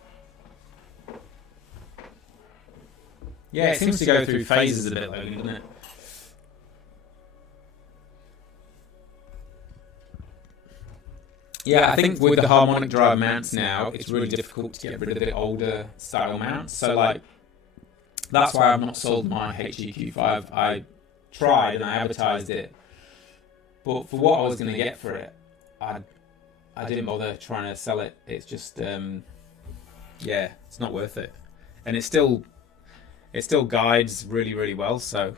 Yeah, it seems to go through phases a bit, Logan, doesn't it? Yeah, I think with the harmonic drive mounts now, it's really difficult to get rid of the older style mounts. So, like, that's why I've not sold my HEQ5. I tried and I advertised it, but for what I was going to get for it, I didn't bother trying to sell it. It's just, yeah, it's not worth it. And it still guides really, really well, so...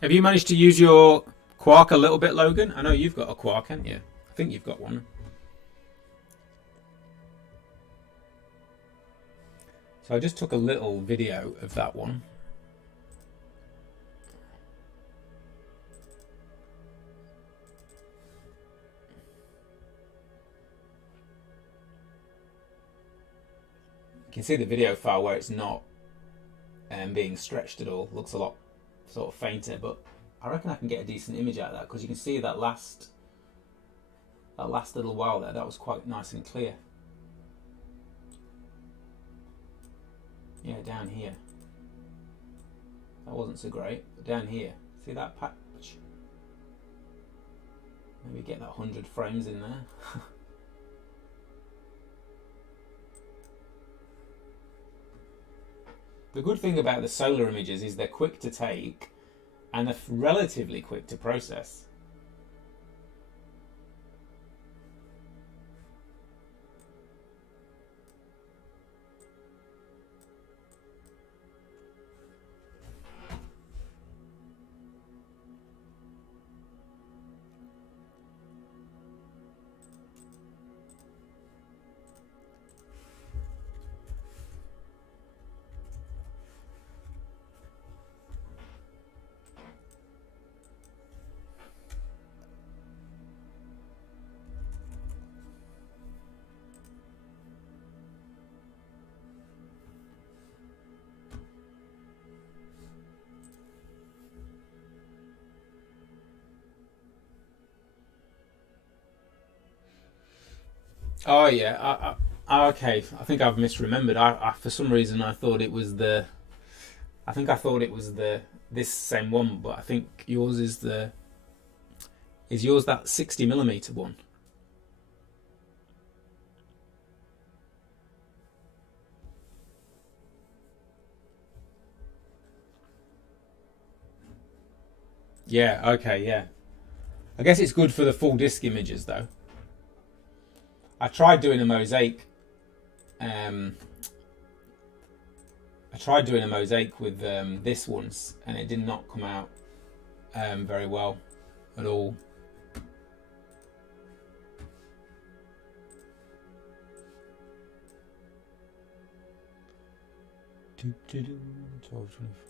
Have you managed to use your Quark a little bit, Logan? I know you've got a Quark, haven't you? I think you've got one. So I just took a little video of that one. You can see the video file where it's not being stretched at all. Looks a lot sort of fainter, but I reckon I can get a decent image out of that because you can see that last little while there, that was quite nice and clear. Yeah, down here. That wasn't so great, but down here, see that patch? Maybe get that 100 frames in there. The good thing about the solar images is they're quick to take and they're relatively quick to process. Oh yeah, Oh, okay, I think I've misremembered. I for some reason I thought it was the. I think I thought it was the this same one, but I think yours is the. Is yours that 60mm one? Yeah. Okay. Yeah. I guess it's good for the full disc images though. I tried doing a mosaic. Um, I tried doing a mosaic with this once, and it did not come out very well at all. Do, do, do, 12, 24.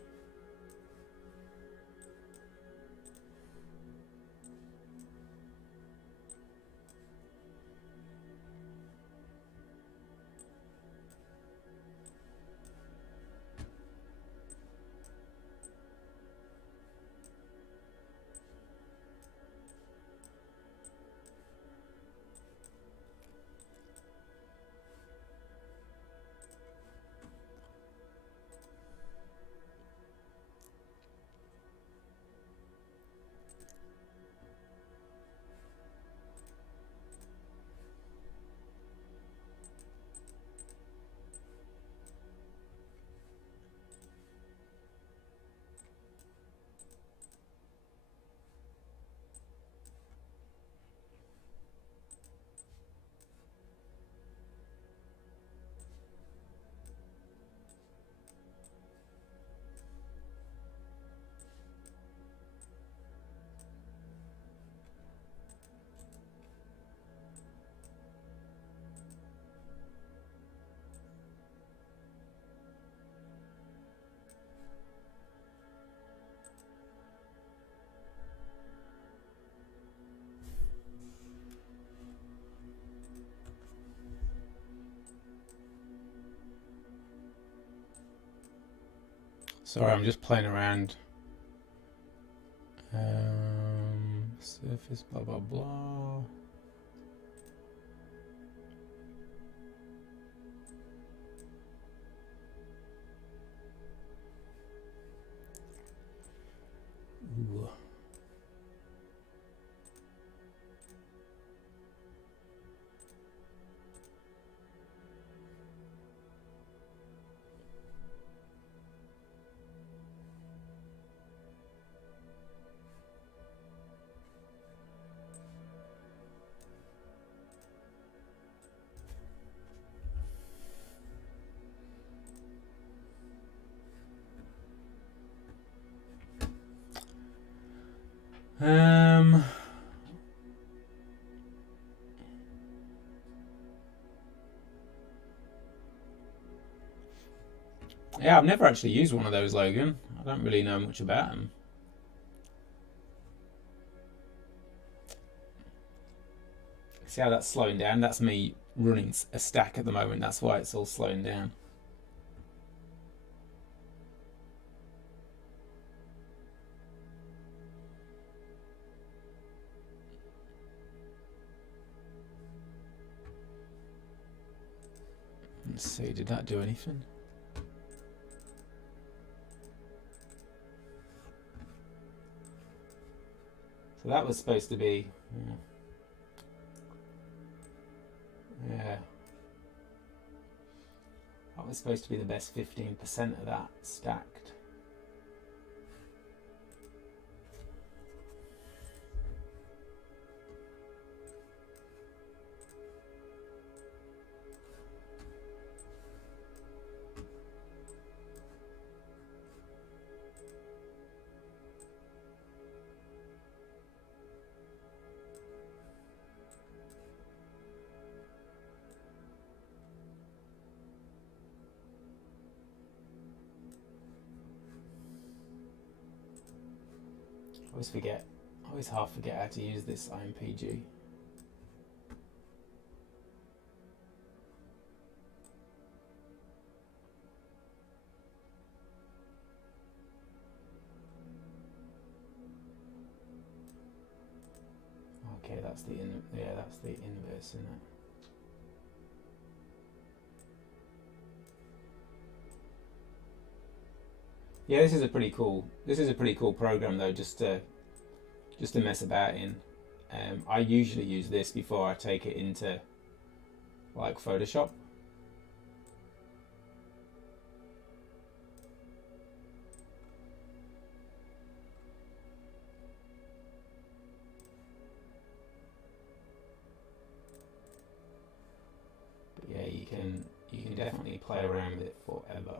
Sorry, I'm just playing around. Surface, blah blah blah. Ooh. Yeah, I've never actually used one of those, Logan. I don't really know much about them. See how that's slowing down? That's me running a stack at the moment. That's why it's all slowing down. Let's see, did that do anything? So that was supposed to be... Yeah. That was supposed to be the best 15% of that stacked. I always half forget how to use this IMPG. Okay, that's the inverse, isn't it? Yeah, this is a pretty cool. This is a pretty cool program though, just to mess about in. I usually use this before I take it into like Photoshop. But yeah, you can definitely play around with it forever.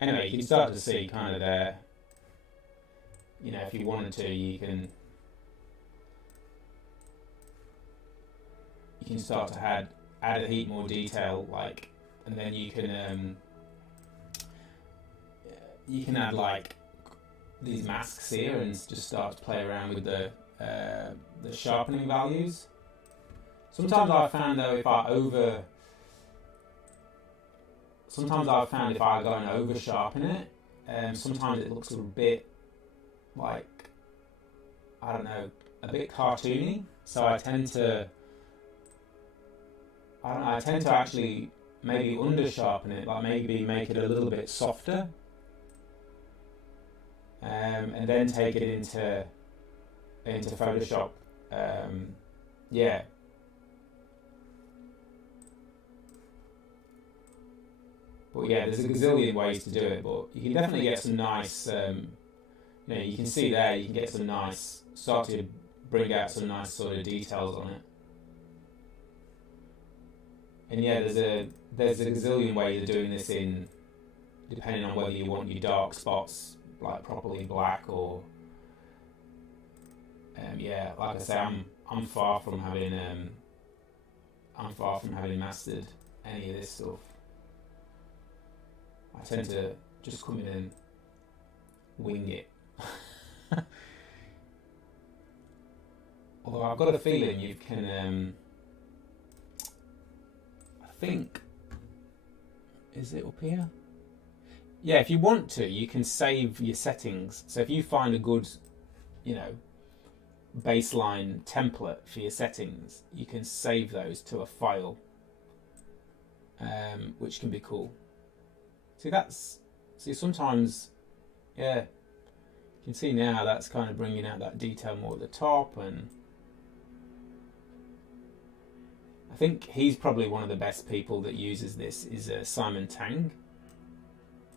Anyway, you can start to see kind of there. You know, if you wanted to, you can start to add a heap more detail, like, and then you can add like these masks here and just start to play around with the sharpening values. Sometimes I've found though if I go and over sharpen it, sometimes it looks a bit like, I don't know, a bit cartoony. So I tend to actually maybe under sharpen it, like maybe make it a little bit softer, and then take it into Photoshop. Yeah. But yeah, there's a gazillion ways to do it, but you can definitely get some nice, you can see there, you can get some nice, start to bring out some nice sort of details on it. And yeah, there's a gazillion ways of doing this in, depending on whether you want your dark spots like properly black or, yeah, like I say, I'm far from having mastered any of this stuff. I tend to just come in and wing it. Although I've got a feeling you can, I think, is it up here? Yeah, if you want to, you can save your settings. So if you find a good, baseline template for your settings, you can save those to a file, which can be cool. See, sometimes, yeah, you can see now that's kind of bringing out that detail more at the top, and I think he's probably one of the best people that uses this is Simon Tang.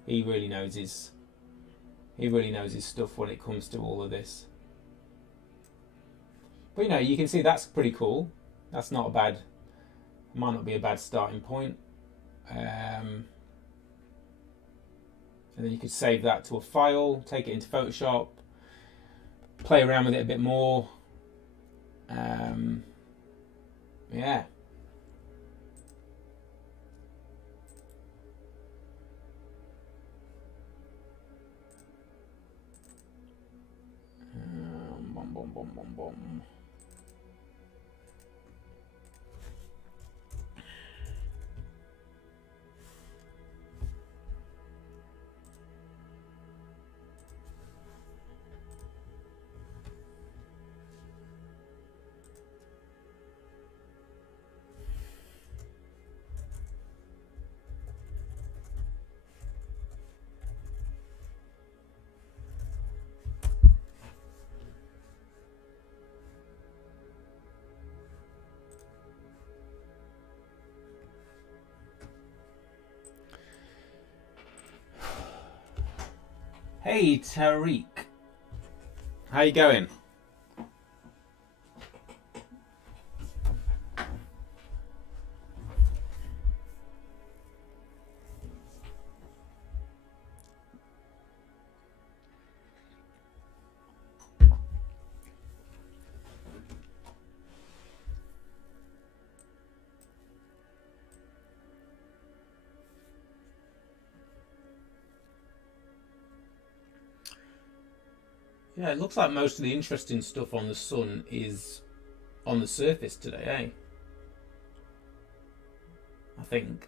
He really knows his stuff when it comes to all of this. But you can see that's pretty cool. That's not a bad, might not be a bad starting point. And then you could save that to a file, take it into Photoshop, play around with it a bit more. Yeah. Boom, boom, boom, boom, boom. Hey Tariq, how you going? Yeah, it looks like most of the interesting stuff on the sun is on the surface today, eh? I think.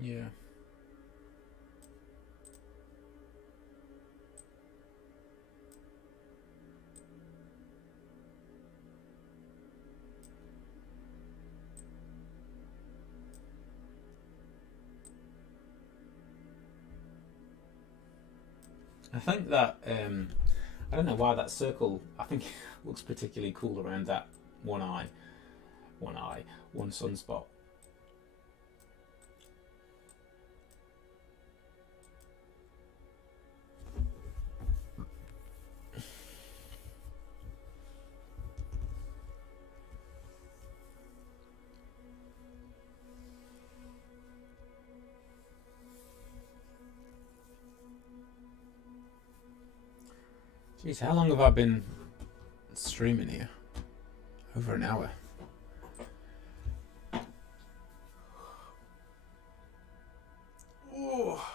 Yeah. I think that I don't know why that circle. I think looks particularly cool around that one eye, one sunspot. Jeez, how long have I been streaming here? Over an hour. Oh.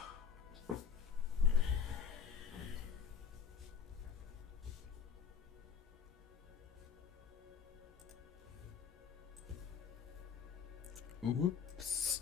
Oops.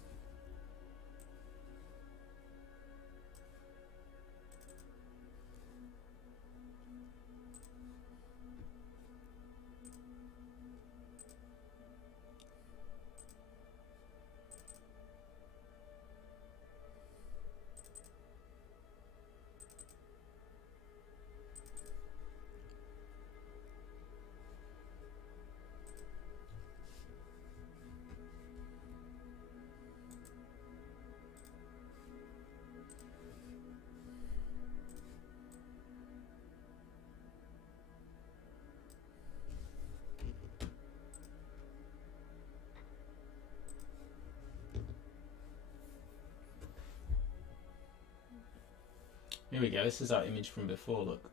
Here we go. This is our image from before. Look.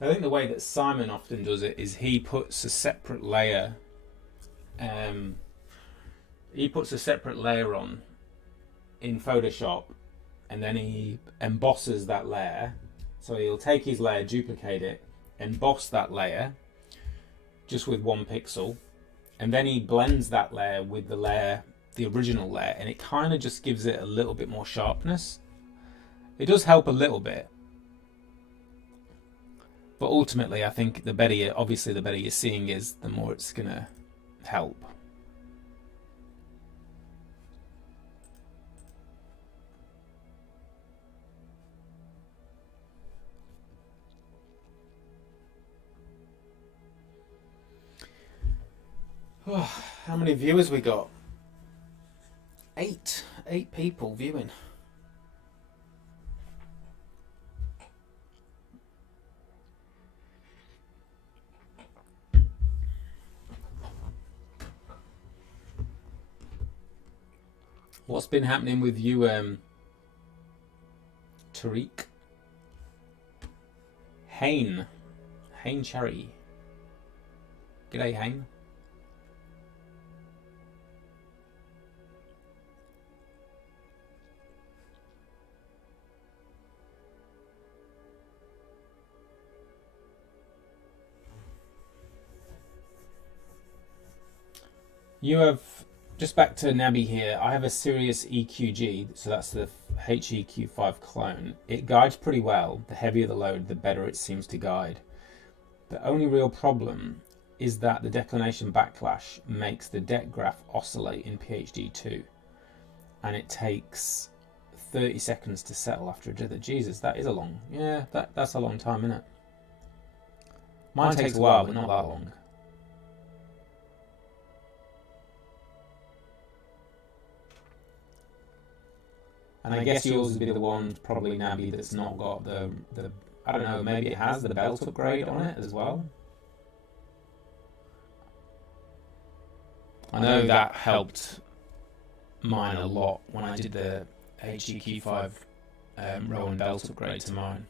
I think the way that Simon often does it is he puts a separate layer. He puts a separate layer on in Photoshop, and then he embosses that layer. So he'll take his layer, duplicate it, emboss that layer just with 1 pixel, and then he blends that layer with the layer, the original layer, and it kind of just gives it a little bit more sharpness. It does help a little bit. But ultimately, I think the better you're seeing is, the more it's going to help. Oh, how many viewers we got? 8 people viewing. What's been happening with you, Tariq? Hain Cherry. G'day, Hain. just back to Nabi here. I have a Sirius EQG, so that's the HEQ5 clone. It guides pretty well. The heavier the load, the better it seems to guide. The only real problem is that the declination backlash makes the deck graph oscillate in PhD2, and it takes 30 seconds to settle after a dither. Jesus, that is a long... Yeah, that's a long time, isn't it? Mine takes a while, but not that long. And I guess yours would be the one, probably Nabi, that's not got the I don't know, maybe it has the belt upgrade on it as well. I know that helped mine a lot when I did the HEQ5 Rowan belt upgrade to mine.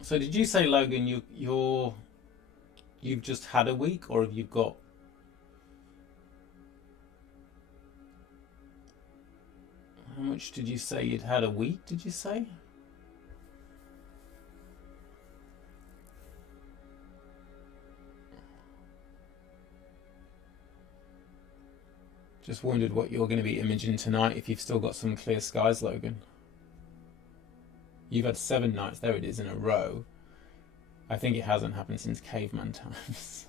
So did you say, Logan, you've just had a week, or have you got... How much did you say you'd had a week, did you say? Just wondered what you're going to be imaging tonight, if you've still got some clear skies, Logan. You've had 7 nights, there it is, in a row. I think it hasn't happened since caveman times.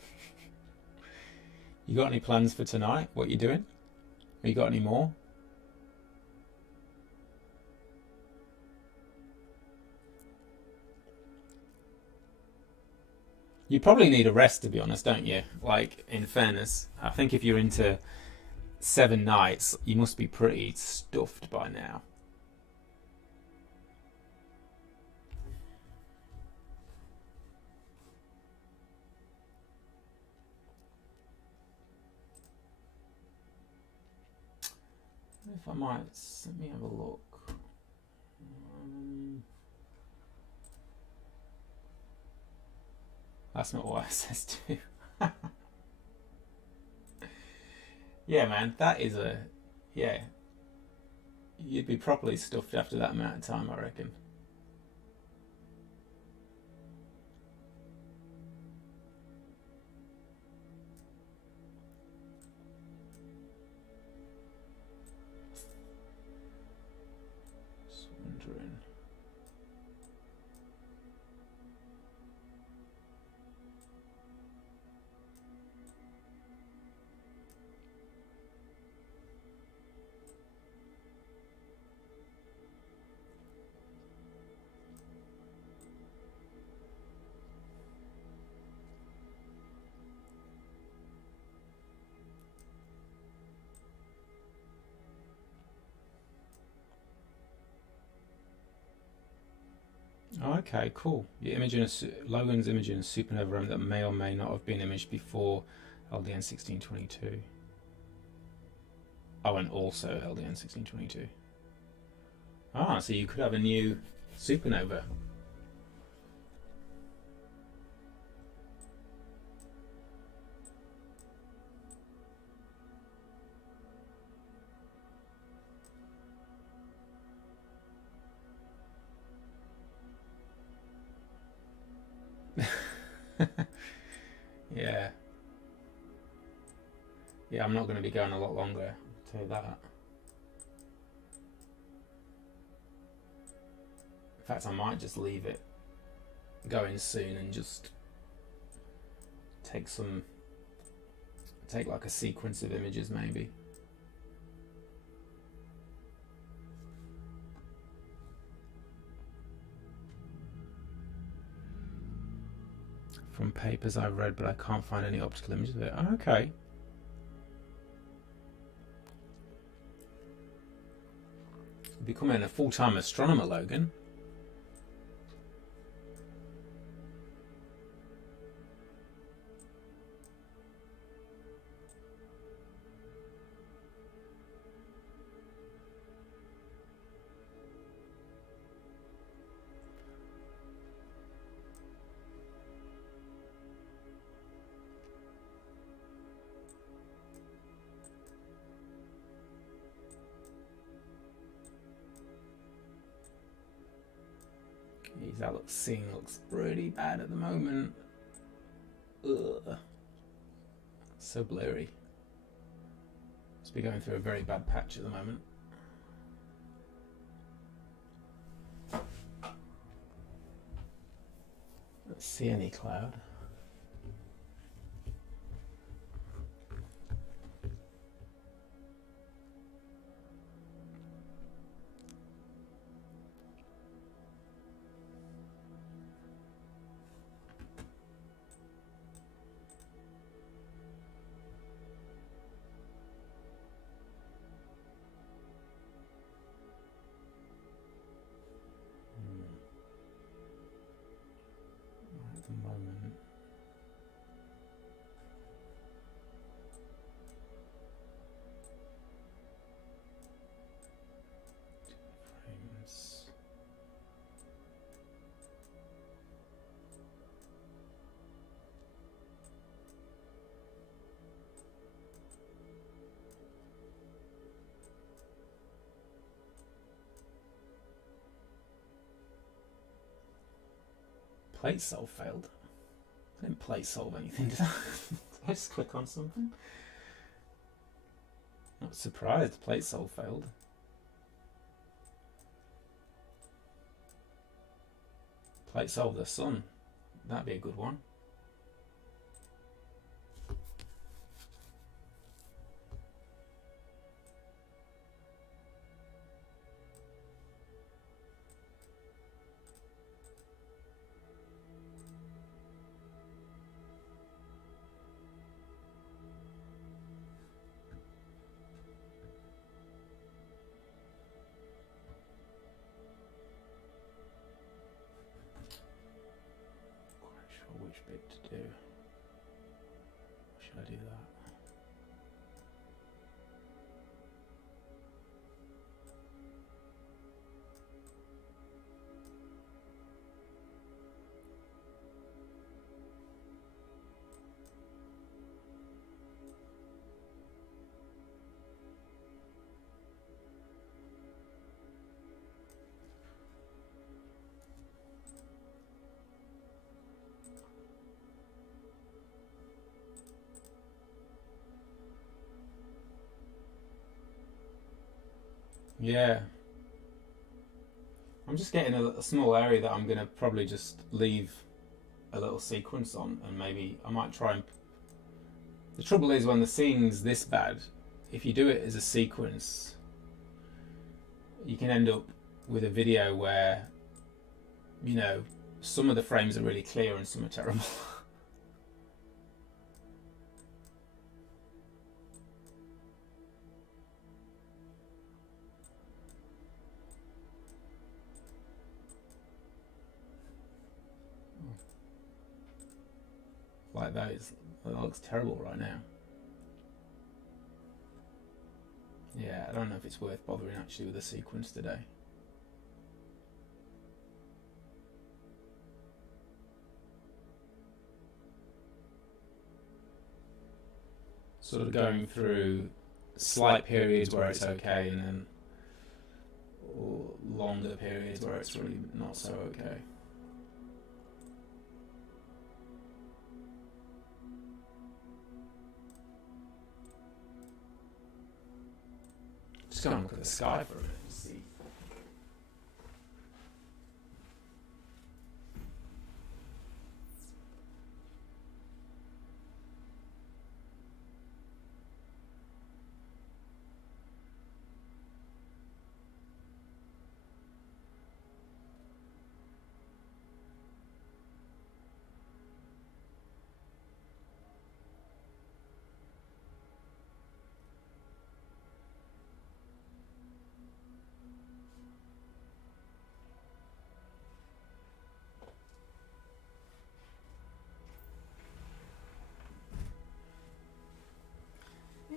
You got any plans for tonight? What you doing? Have you got any more? You probably need a rest, to be honest, don't you? Like, in fairness, I think if you're into 7 nights, you must be pretty stuffed by now. If I might, let me have a look. That's not what I says to. Yeah, man, that is a... Yeah. You'd be properly stuffed after that amount of time, I reckon. Oh, okay, cool. You're imaging Logan's imaging a supernova remnant that may or may not have been imaged before LDN 1622. Oh, and also LDN 1622. Ah, so you could have a new supernova. Yeah. Yeah, I'm not going to be going a lot longer, I'll tell you that. In fact, I might just leave it going soon and just take like a sequence of images maybe. From papers I've read, but I can't find any optical images of it. Oh, okay. Becoming a full-time astronomer, Logan. That scene looks really bad at the moment. Ugh. So blurry. Must be going through a very bad patch at the moment. Let's see any cloud. At the moment. Frames. Plate solve failed. I didn't plate solve anything, did I? Did I just click on something? Not surprised plate solve failed. Plate solve the sun. That'd be a good one. Which bit to do? Should I do that? Yeah. I'm just getting a small area that I'm going to probably just leave a little sequence on, and maybe I might try and... The trouble is when the scene's this bad, if you do it as a sequence, you can end up with a video where, you know, some of the frames are really clear and some are terrible. like that looks terrible right now. Yeah, I don't know if it's worth bothering actually with the sequence today. Sort of going through slight periods where it's okay, and then longer periods where it's really not so okay. Just go and look at the sky for a minute and see.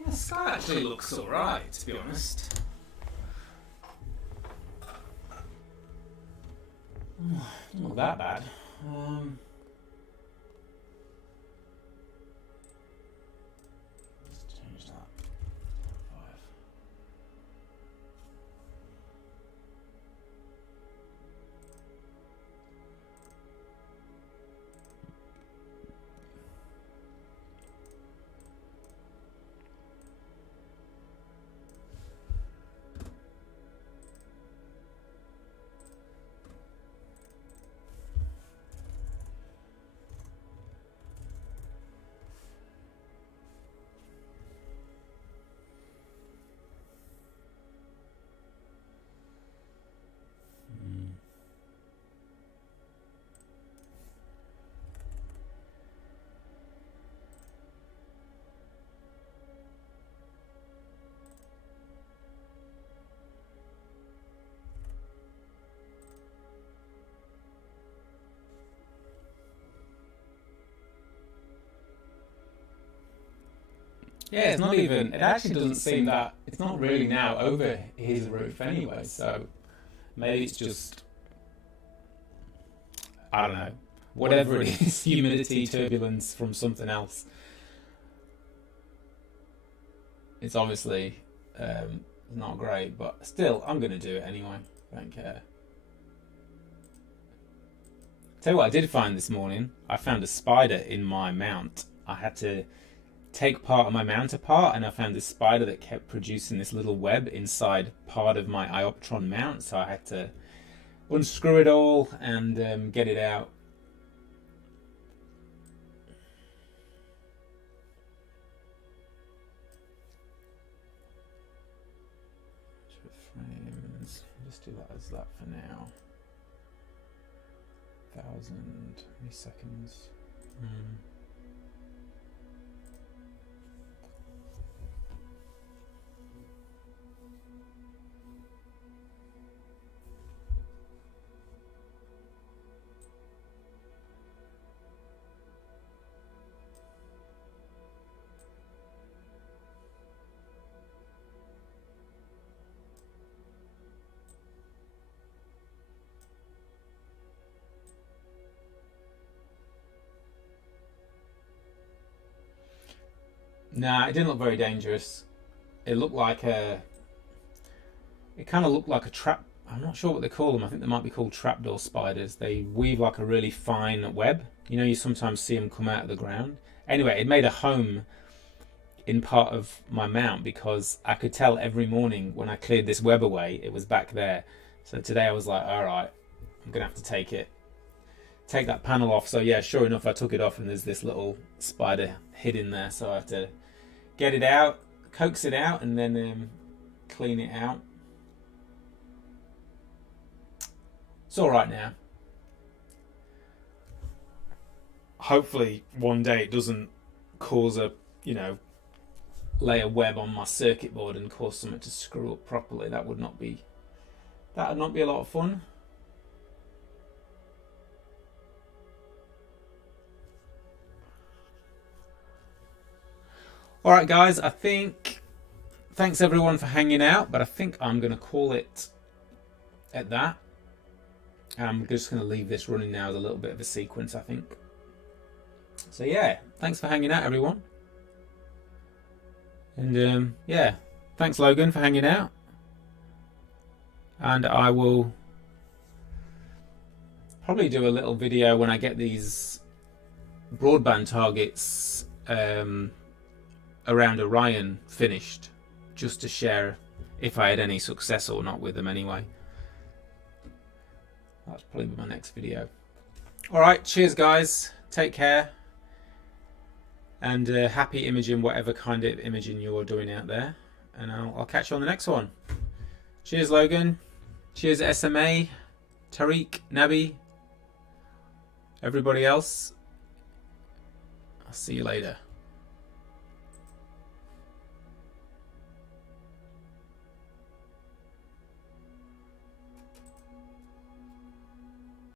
The sky actually looks alright, to be honest. Not that bad. Let's change that. 5. Yeah, it's not even, it actually doesn't seem that, it's not really now over his roof anyway, so maybe it's just, I don't know, whatever it is, humidity, turbulence from something else. It's obviously not great, but still, I'm going to do it anyway, I don't care. Tell you what I did find this morning, I found a spider in my mount. I had to take part of my mount apart, and I found this spider that kept producing this little web inside part of my Ioptron mount, so I had to unscrew it all and get it out. Frames, just do that as that for now. 1,000 milliseconds. Nah, it didn't look very dangerous. It looked like a... It kind of looked like a trap... I'm not sure what they call them. I think they might be called trapdoor spiders. They weave like a really fine web. You know, you sometimes see them come out of the ground. Anyway, it made a home in part of my mount because I could tell every morning when I cleared this web away, it was back there. So today I was like, all right, I'm going to have to take that panel off. So yeah, sure enough, I took it off and there's this little spider hid in there. So I have to get it out, coax it out, and then clean it out. It's all right now. Hopefully one day it doesn't cause lay a web on my circuit board and cause something to screw up properly. That would not be a lot of fun. All right, guys. I think thanks everyone for hanging out, but I think I'm going to call it at that. I'm just going to leave this running now as a little bit of a sequence, I think. So yeah, thanks for hanging out, everyone. And yeah, thanks Logan for hanging out. And I will probably do a little video when I get these broadband targets around Orion finished, just to share if I had any success or not with them anyway. That's probably my next video. Alright, cheers guys, take care, and happy imaging, whatever kind of imaging you're doing out there, and I'll catch you on the next one. Cheers Logan, cheers SMA, Tariq, Nabi, everybody else. I'll see you later.